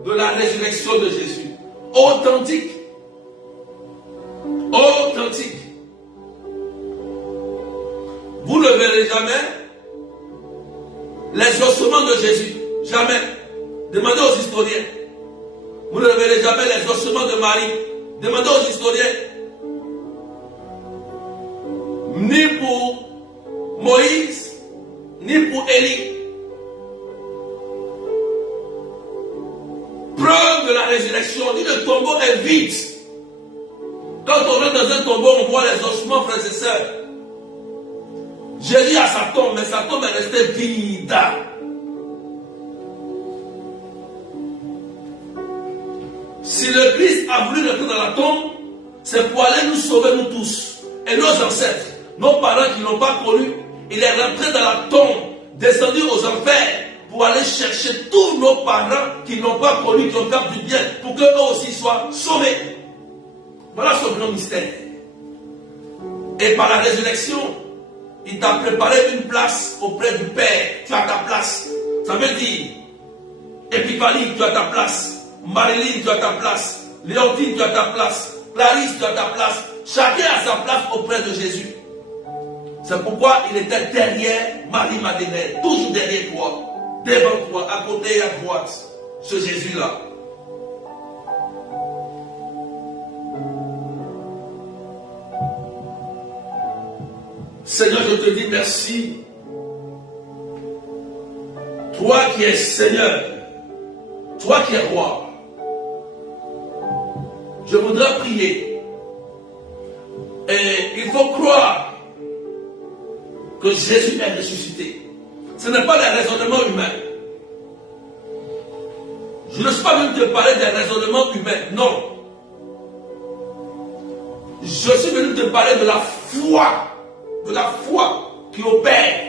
de la résurrection de Jésus. Authentique. Authentique. Vous ne verrez jamais les ossements de Jésus. Jamais. Demandez aux historiens. Vous ne verrez jamais les ossements de Marie. Demandez aux historiens. Ni pour Moïse, ni pour Élie. Preuve de la résurrection. On dit que le tombeau est vide. Quand on rentre dans un tombeau, on voit les ossements, frères et sœurs. Jésus a sa tombe, mais sa tombe est restée vide. Si le Christ a voulu rentrer dans la tombe, c'est pour aller nous sauver, nous tous. Et nos ancêtres, nos parents qui ne l'ont pas connu, il est rentré dans la tombe, descendu aux enfers, pour aller chercher tous nos parents qui ne l'ont pas connu, qui ont capté du bien, pour qu'eux aussi soient sauvés. Voilà son grand mystère. Et par la résurrection, il t'a préparé une place auprès du Père. Tu as ta place. Ça veut dire, Épiphanie, tu as ta place. Marilyn, tu as ta place. Léontine, tu as ta place. Clarisse, tu as ta place. Chacun a sa place auprès de Jésus. C'est pourquoi il était derrière Marie-Madeleine, toujours derrière toi, devant toi, à côté et à droite, ce Jésus-là. Seigneur, je te dis merci. Toi qui es Seigneur, toi qui es roi, je voudrais prier. Et il faut croire que Jésus est ressuscité. Ce n'est pas des raisonnements humains. Je ne suis pas venu te parler des raisonnements humains, non. Je suis venu te parler de la foi qui opère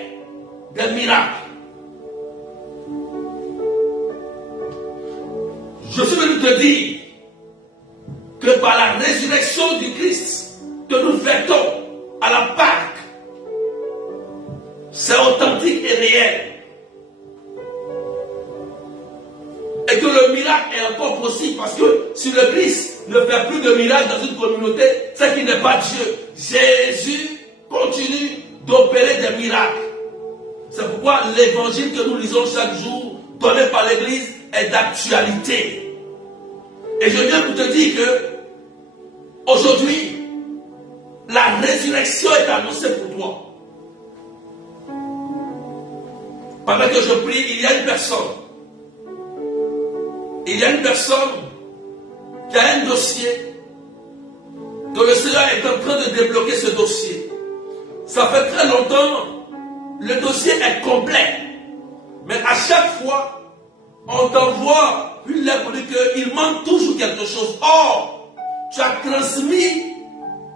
des miracles. Je suis venu te dire que par la résurrection du Christ que nous fêtons à la Pâque, c'est authentique et réel. Et que le miracle est encore possible parce que si le Christ ne fait plus de miracles dans une communauté, c'est qu'il n'est pas Dieu. Jésus continue d'opérer des miracles. C'est pourquoi l'évangile que nous lisons chaque jour, donné par l'Église, est d'actualité. Et je viens pour te dire que aujourd'hui, la résurrection est annoncée pour toi. Pendant que je prie, il y a une personne. Il y a une personne qui a un dossier, que le Seigneur est en train de débloquer ce dossier. Ça fait très longtemps, le dossier est complet. Mais à chaque fois, on t'envoie une lettre pour dire qu'il manque toujours quelque chose. Or, tu as transmis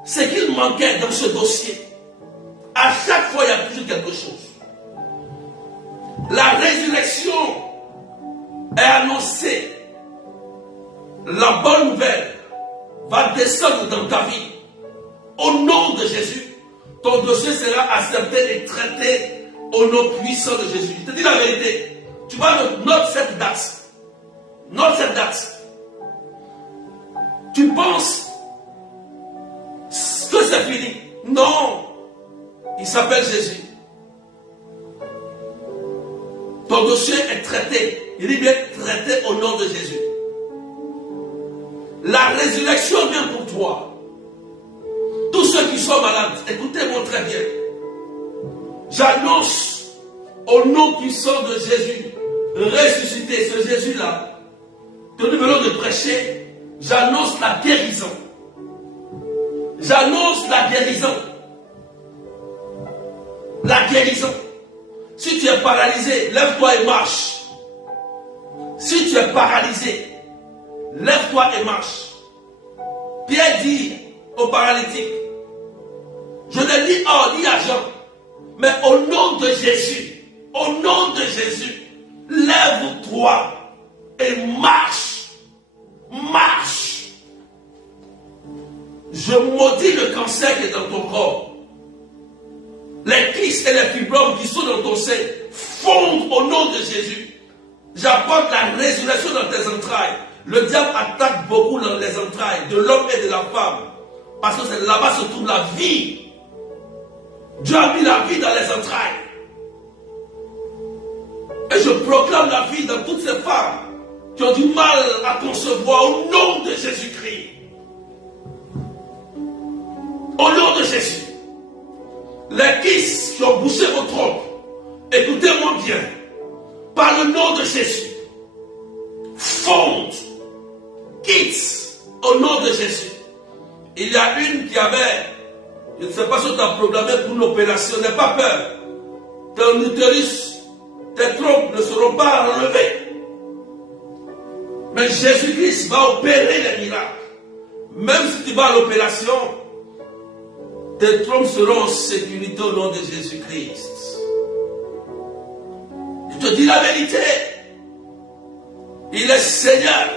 ce qu'il manquait dans ce dossier. À chaque fois, il y a toujours quelque chose. La résurrection est annoncée. La bonne nouvelle va descendre dans ta vie. Au nom de Jésus, ton dossier sera accepté et traité au nom puissant de Jésus. Je te dis la vérité. Tu vas noter cette date. Note cette date. Tu penses que c'est fini. Non. Il s'appelle Jésus. Ton dossier est traité. Il est bien traité au nom de Jésus. La résurrection vient pour toi. Tous ceux qui sont malades, écoutez-moi très bien. J'annonce au nom puissant de Jésus, ressuscité, ce Jésus-là, que nous venons de prêcher, j'annonce la guérison. J'annonce la guérison. La guérison. Si tu es paralysé, lève-toi et marche. Si tu es paralysé, lève-toi et marche. Pierre dit au paralytique, je ne dis or, ni à Jean, mais au nom de Jésus, lève-toi et marche. Marche. Je maudis le cancer qui est dans ton corps. Les kystes et les fibromes qui sont dans ton sein fondent au nom de Jésus. J'apporte la résurrection dans tes entrailles. Le diable attaque beaucoup dans les entrailles de l'homme et de la femme. Parce que c'est là-bas se trouve la vie. Dieu a mis la vie dans les entrailles. Et je proclame la vie dans toutes ces femmes qui ont du mal à concevoir au nom de Jésus-Christ. Au nom de Jésus. Les kystes qui ont bouché vos trompes, écoutez-moi bien, par le nom de Jésus, fondent, quittent au nom de Jésus. Il y a une qui avait, je ne sais pas si tu as programmé pour une opération, n'aie pas peur. Ton utérus, tes trompes ne seront pas enlevées. Mais Jésus-Christ va opérer les miracles. Même si tu vas à l'opération, tes trompes seront en sécurité au nom de Jésus-Christ. Je te dis la vérité. Il est Seigneur.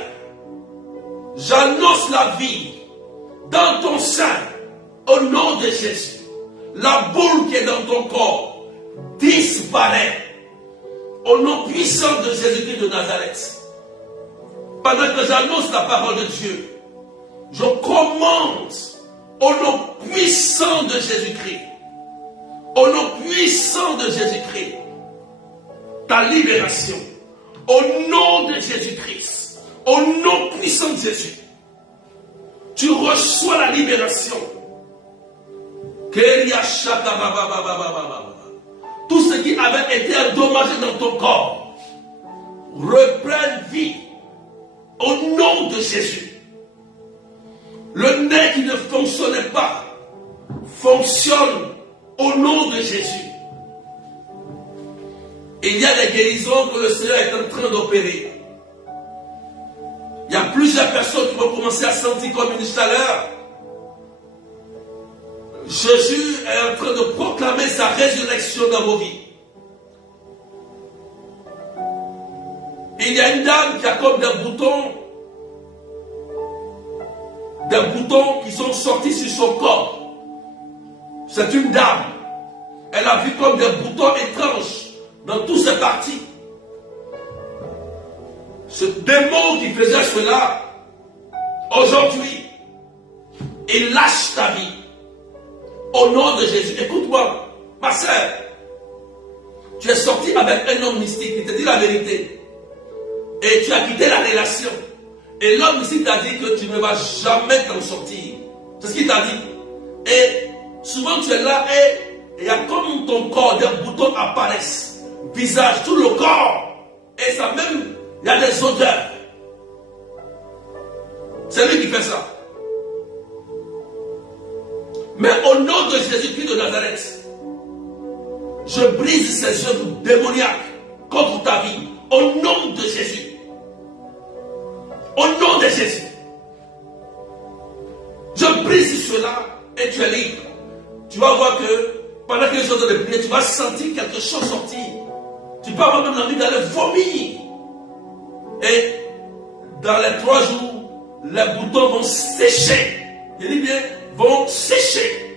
J'annonce la vie dans ton sein au nom de Jésus. La boule qui est dans ton corps disparaît au nom puissant de Jésus-Christ de Nazareth. Pendant que j'annonce la parole de Dieu, je commande au nom puissant de Jésus-Christ, au nom puissant de Jésus-Christ, ta libération, au nom de Jésus-Christ, au nom puissant de Jésus, tu reçois la libération. Tout ce qui avait été endommagé dans ton corps reprenne vie au nom de Jésus. Le nez qui ne fonctionnait pas fonctionne au nom de Jésus. Il y a des guérisons que le Seigneur est en train d'opérer. Il y a plusieurs personnes qui vont commencer à sentir comme une chaleur. Jésus est en train de proclamer sa résurrection dans vos vies. Il y a une dame qui a comme des boutons qui sont sortis sur son corps. C'est une dame. Elle a vu comme des boutons étranges dans toutes ses parties. Ce démon qui faisait cela, aujourd'hui, il lâche ta vie. Au nom de Jésus. Écoute-moi, ma soeur. Tu es sorti avec un homme mystique qui te dit la vérité. Et tu as quitté la relation. Et l'homme ici t'a dit que tu ne vas jamais t'en sortir. C'est ce qu'il t'a dit. Et souvent tu es là et il y a comme ton corps, des boutons apparaissent. Visage, tout le corps. Et ça même, il y a des odeurs. C'est lui qui fait ça. Mais au nom de Jésus-Christ de Nazareth, je brise ces œuvres démoniaques contre ta vie. Au nom de Jésus. Au nom de Jésus. Je brise cela et tu es libre. Tu vas voir que pendant que les gens de prier, tu vas sentir quelque chose sortir. Tu peux avoir même l'envie d'aller vomir. Et dans les 3 jours, les boutons vont sécher. Je dis bien, vont sécher.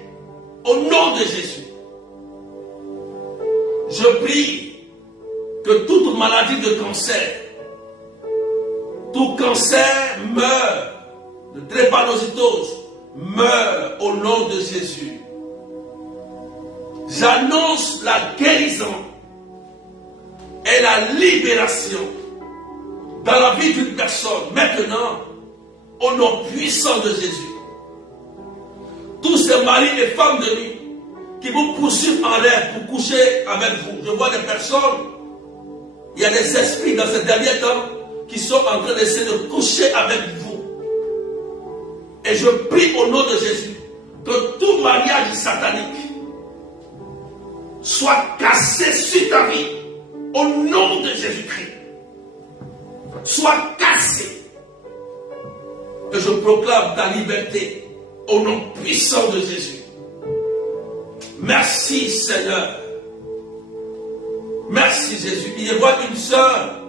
Au nom de Jésus. Je prie que toute maladie de cancer, tout cancer meurt, de drépanocytose meurt au nom de Jésus. J'annonce la guérison et la libération dans la vie d'une personne maintenant au nom puissant de Jésus. Tous ces maris et femmes de nuit qui vous poursuivent en rêve pour coucher avec vous. Je vois des personnes, il y a des esprits dans ces derniers temps qui sont en train d'essayer de coucher avec vous. Et je prie au nom de Jésus que tout mariage satanique soit cassé sur ta vie au nom de Jésus-Christ. Soit cassé. Et je proclame ta liberté au nom puissant de Jésus. Merci Seigneur. Merci Jésus. Il y a une soeur,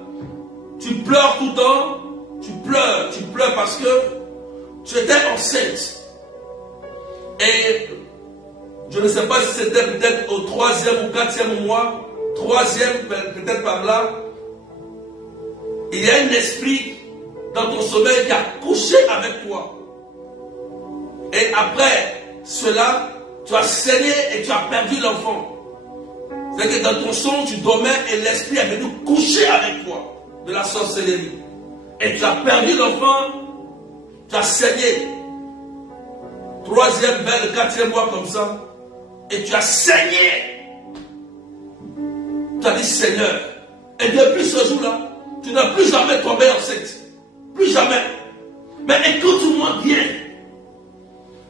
tu pleures tout le temps, tu pleures parce que tu étais enceinte. Et je ne sais pas si c'était peut-être au 3e ou 4e mois, 3e peut-être par là. Il y a un esprit dans ton sommeil qui a couché avec toi. Et après cela, tu as saigné et tu as perdu l'enfant. C'est que dans ton son, tu dormais et l'esprit est venu coucher avec toi de la sorcellerie. Et tu as perdu l'enfant, tu as saigné. 3e, vers le 4e mois comme ça. Et tu as saigné. Tu as dit Seigneur. Et depuis ce jour-là, tu n'as plus jamais tombé enceinte. Plus jamais. Mais écoute-moi bien.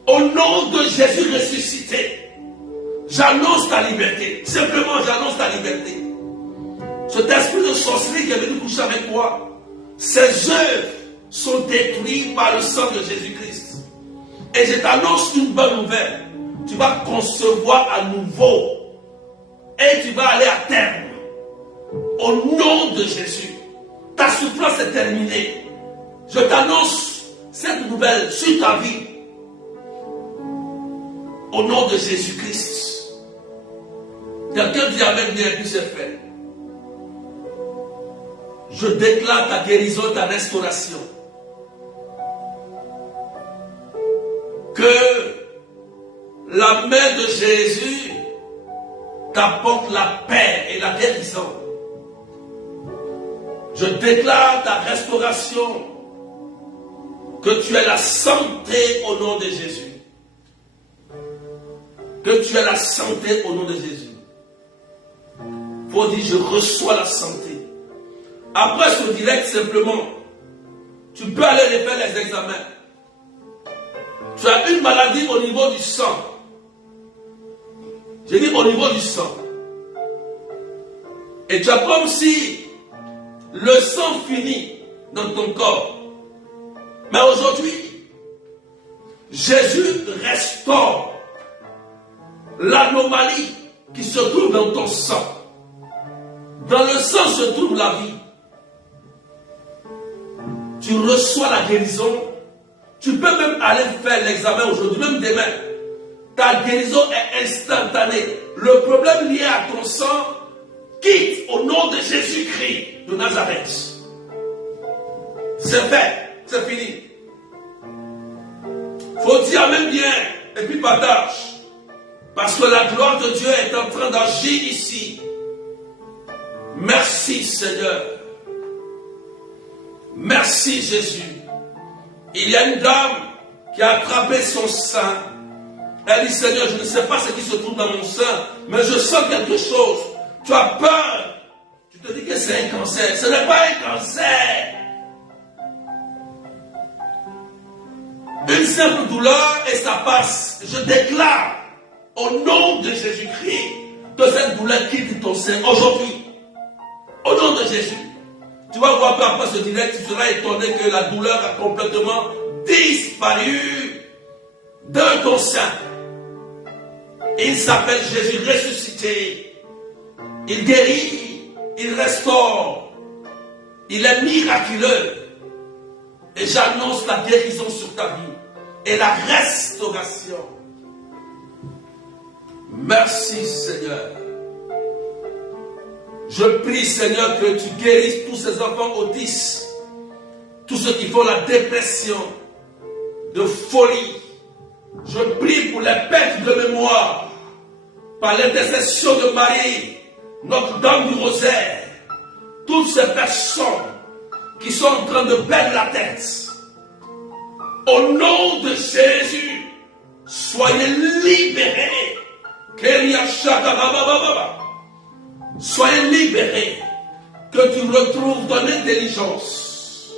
Au nom de Jésus ressuscité, j'annonce ta liberté. Simplement, j'annonce ta liberté. Cet esprit de sorcellerie qui est venu coucher avec toi, ses œuvres sont détruites par le sang de Jésus-Christ. Et je t'annonce une bonne nouvelle. Tu vas concevoir à nouveau. Et tu vas aller à terme. Au nom de Jésus. Ta souffrance est terminée. Je t'annonce cette nouvelle sur ta vie. Au nom de Jésus-Christ. Quelqu'un dit Amen, bien, puis c'est fait. Je déclare ta guérison, ta restauration. Que la main de Jésus t'apporte la paix et la guérison. Je déclare ta restauration. Que tu aies la santé au nom de Jésus. Que tu aies la santé au nom de Jésus. Faut dire, je reçois la santé. Après ce direct, simplement, tu peux aller refaire les examens. Tu as une maladie au niveau du sang. J'ai dit au niveau du sang. Et tu as comme si le sang finit dans ton corps. Mais aujourd'hui, Jésus restaure l'anomalie qui se trouve dans ton sang. Dans le sang se trouve la vie. Tu reçois la guérison. Tu peux même aller faire l'examen aujourd'hui, même demain. Ta guérison est instantanée. Le problème lié à ton sang quitte au nom de Jésus-Christ de Nazareth. C'est fait, c'est fini. Faut dire même bien et puis partage. Parce que la gloire de Dieu est en train d'agir ici. Merci Seigneur. Merci Jésus. Il y a une dame qui a attrapé son sein. Elle dit, Seigneur, je ne sais pas ce qui se trouve dans mon sein, mais je sens quelque chose. Tu as peur. Tu te dis que c'est un cancer. Ce n'est pas un cancer. Une simple douleur et ça passe. Je déclare au nom de Jésus-Christ que cette douleur quitte ton sein aujourd'hui. Au nom de Jésus. Tu vas voir après ce direct, tu seras étonné que la douleur a complètement disparu de ton sein. Il s'appelle Jésus ressuscité. Il guérit, il restaure. Il est miraculeux. Et j'annonce la guérison sur ta vie et la restauration. Merci Seigneur. Je prie Seigneur que tu guérisses tous ces enfants autistes, tous ceux qui font la dépression, de folie. Je prie pour les pertes de mémoire, par l'intercession de Marie, Notre-Dame du Rosaire, toutes ces personnes qui sont en train de perdre la tête. Au nom de Jésus, soyez libérés. Soyez libérés. Que tu retrouves ton intelligence.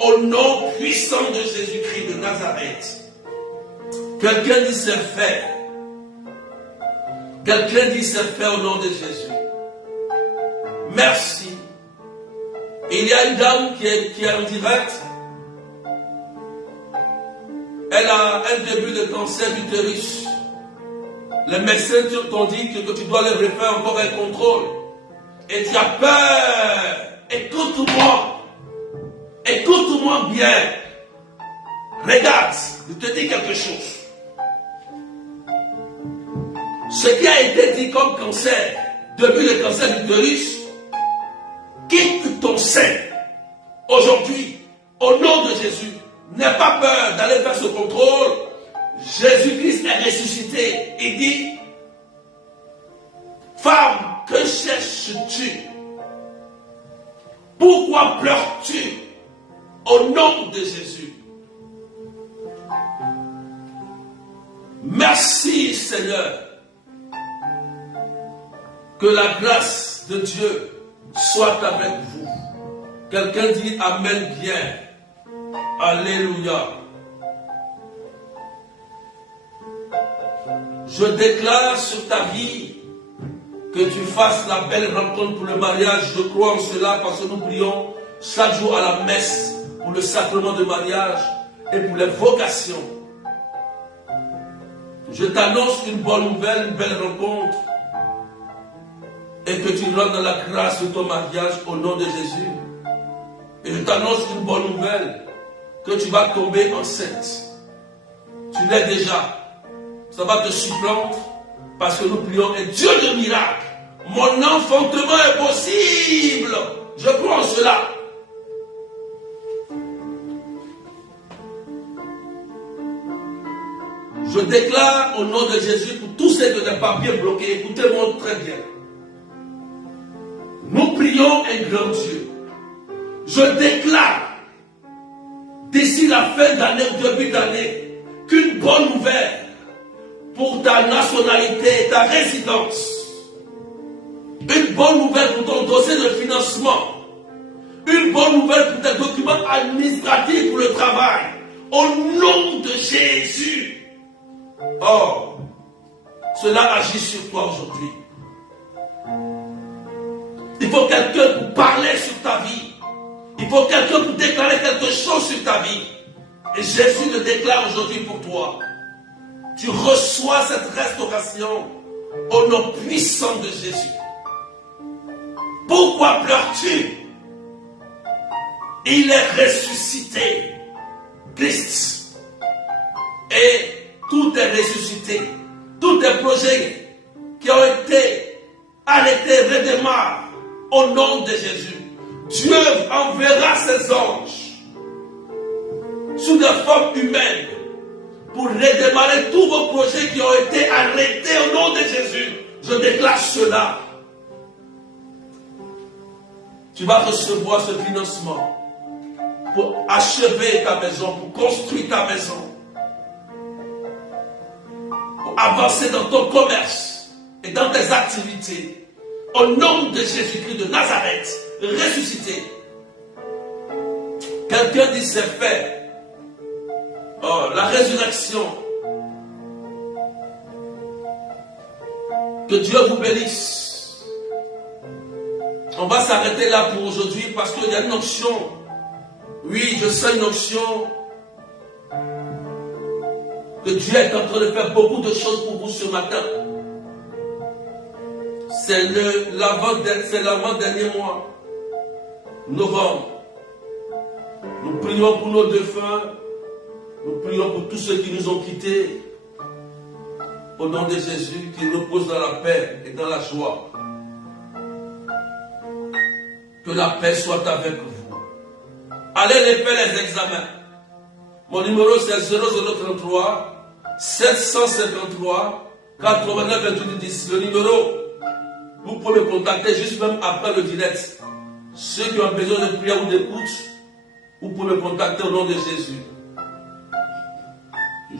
Au nom puissant de Jésus-Christ de Nazareth. Quelqu'un dit c'est fait. Quelqu'un dit c'est fait au nom de Jésus. Merci. Il y a une dame qui est en direct. Elle a un début de cancer d'utérus. Les médecins t'ont dit que tu dois leur refaire encore un contrôle. Et tu as peur. Écoute-moi. Écoute-moi bien. Regarde, je te dis quelque chose. Ce qui a été dit comme cancer, depuis le cancer d'utérus, quitte ton sein. Aujourd'hui, au nom de Jésus, n'aie pas peur d'aller faire ce contrôle. Jésus-Christ est ressuscité. Il dit, femme, que cherches-tu? Pourquoi pleures-tu? Au nom de Jésus. Merci Seigneur. Que la grâce de Dieu soit avec vous. Quelqu'un dit Amen bien. Alléluia. Je déclare sur ta vie que tu fasses la belle rencontre pour le mariage. Je crois en cela parce que nous prions chaque jour à la messe pour le sacrement de mariage et pour les vocations. Je t'annonce une bonne nouvelle, une belle rencontre et que tu rentres dans la grâce de ton mariage au nom de Jésus. Et je t'annonce une bonne nouvelle, que tu vas tomber enceinte. Tu l'es déjà. Ça va te surprendre parce que nous prions et Dieu de miracle. Mon enfantement est possible. Je crois en cela. Je déclare au nom de Jésus pour tous ceux qui n'ont pas bien bloqué, écoutez-moi très bien. Nous prions un grand Dieu. Je déclare d'ici la fin d'année ou début d'année qu'une bonne nouvelle pour ta nationalité, ta résidence, une bonne nouvelle pour ton dossier de financement, une bonne nouvelle pour tes documents administratifs pour le travail, au nom de Jésus. Oh, cela agit sur toi aujourd'hui. Il faut quelqu'un pour parler sur ta vie. Il faut quelqu'un pour déclarer quelque chose sur ta vie. Et Jésus le déclare aujourd'hui pour toi. Tu reçois cette restauration au nom puissant de Jésus. Pourquoi pleures-tu? Il est ressuscité, Christ. Et tout est ressuscité. Tous tes projets qui ont été arrêtés redémarrent au nom de Jésus. Dieu enverra ses anges sous des formes humaines pour redémarrer tous vos projets qui ont été arrêtés au nom de Jésus. Je déclare cela. Tu vas recevoir ce financement. pour achever ta maison, pour construire ta maison, pour avancer dans ton commerce et dans tes activités. Au nom de Jésus-Christ de Nazareth, ressuscité. Quelqu'un dit c'est fait. Oh, la résurrection. Que Dieu vous bénisse. On va s'arrêter là pour aujourd'hui parce qu'il y a une onction. Oui, je sens une onction. Que Dieu est en train de faire beaucoup de choses pour vous ce matin. C'est l'avant-dernier mois, novembre. Nous prions pour nos défunts. Nous prions pour tous ceux qui nous ont quittés. Au nom de Jésus, qui repose dans la paix et dans la joie. Que la paix soit avec vous. Allez les faire les examens. Mon numéro c'est 0033 753 89 28 10. Le numéro, vous pouvez me contacter juste même après le direct. Ceux qui ont besoin de prière ou d'écoute, vous pouvez me contacter au nom de Jésus.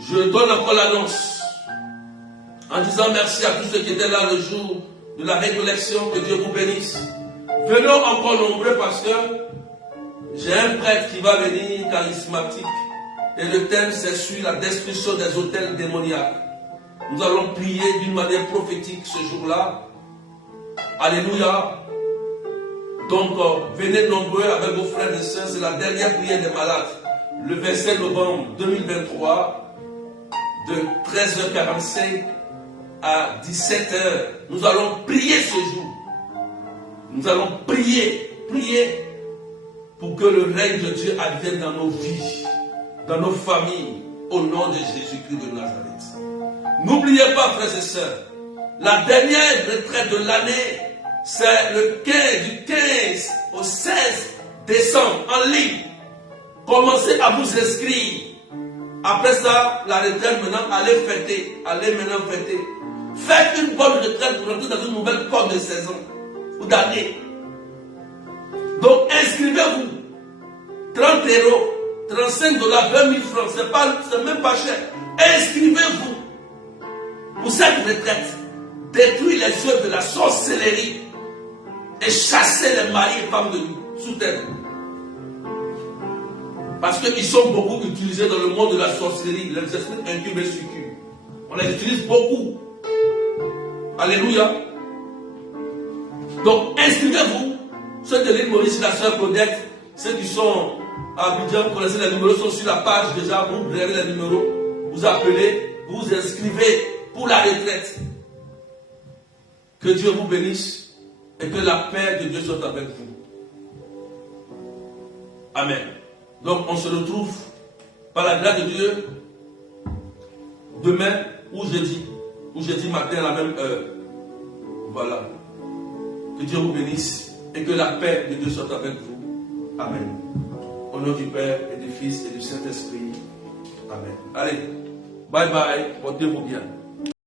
Je donne encore l'annonce en disant merci à tous ceux qui étaient là le jour de la récollection. Que Dieu vous bénisse. Venons encore nombreux parce que j'ai un prêtre qui va venir charismatique et le thème c'est sur la destruction des hôtels démoniaques. Nous allons prier d'une manière prophétique ce jour-là. Alléluia. Donc venez nombreux avec vos frères et sœurs. C'est la dernière prière des malades. Le 27 novembre 2023 de 13h45 à 17h. Nous allons prier ce jour. Nous allons prier pour que le règne de Dieu advienne dans nos vies, dans nos familles, au nom de Jésus-Christ de Nazareth. N'oubliez pas, frères et sœurs, la dernière retraite de l'année, c'est du 15 au 16 décembre en ligne. Commencez à vous inscrire. Après ça, la retraite maintenant, allez fêter. Faites une bonne retraite pour rentrer dans une nouvelle corde de saison ou d'année. Donc inscrivez-vous. 30 €, 35 $, 20 000 francs, c'est même pas cher. Inscrivez-vous pour cette retraite. Détruire les œuvres de la sorcellerie et chasser les maris et femmes de sous terre. Parce qu'ils sont beaucoup utilisés dans le monde de la sorcellerie, les esprits incubes et succubes. On les utilise beaucoup. Alléluia. Donc inscrivez-vous. Ceux de l'île Maurice, la sœur Claudette, ceux qui sont à Abidjan, vous connaissez les numéros, sont sur la page déjà, vous regardez les numéros, vous appelez, vous vous inscrivez pour la retraite. Que Dieu vous bénisse et que la paix de Dieu soit avec vous. Amen. Donc on se retrouve par la grâce de Dieu demain ou jeudi matin à la même heure. Voilà. Que Dieu vous bénisse et que la paix de Dieu soit avec vous. Amen. Au nom du Père et du Fils et du Saint-Esprit. Amen. Allez, bye bye, portez-vous bien.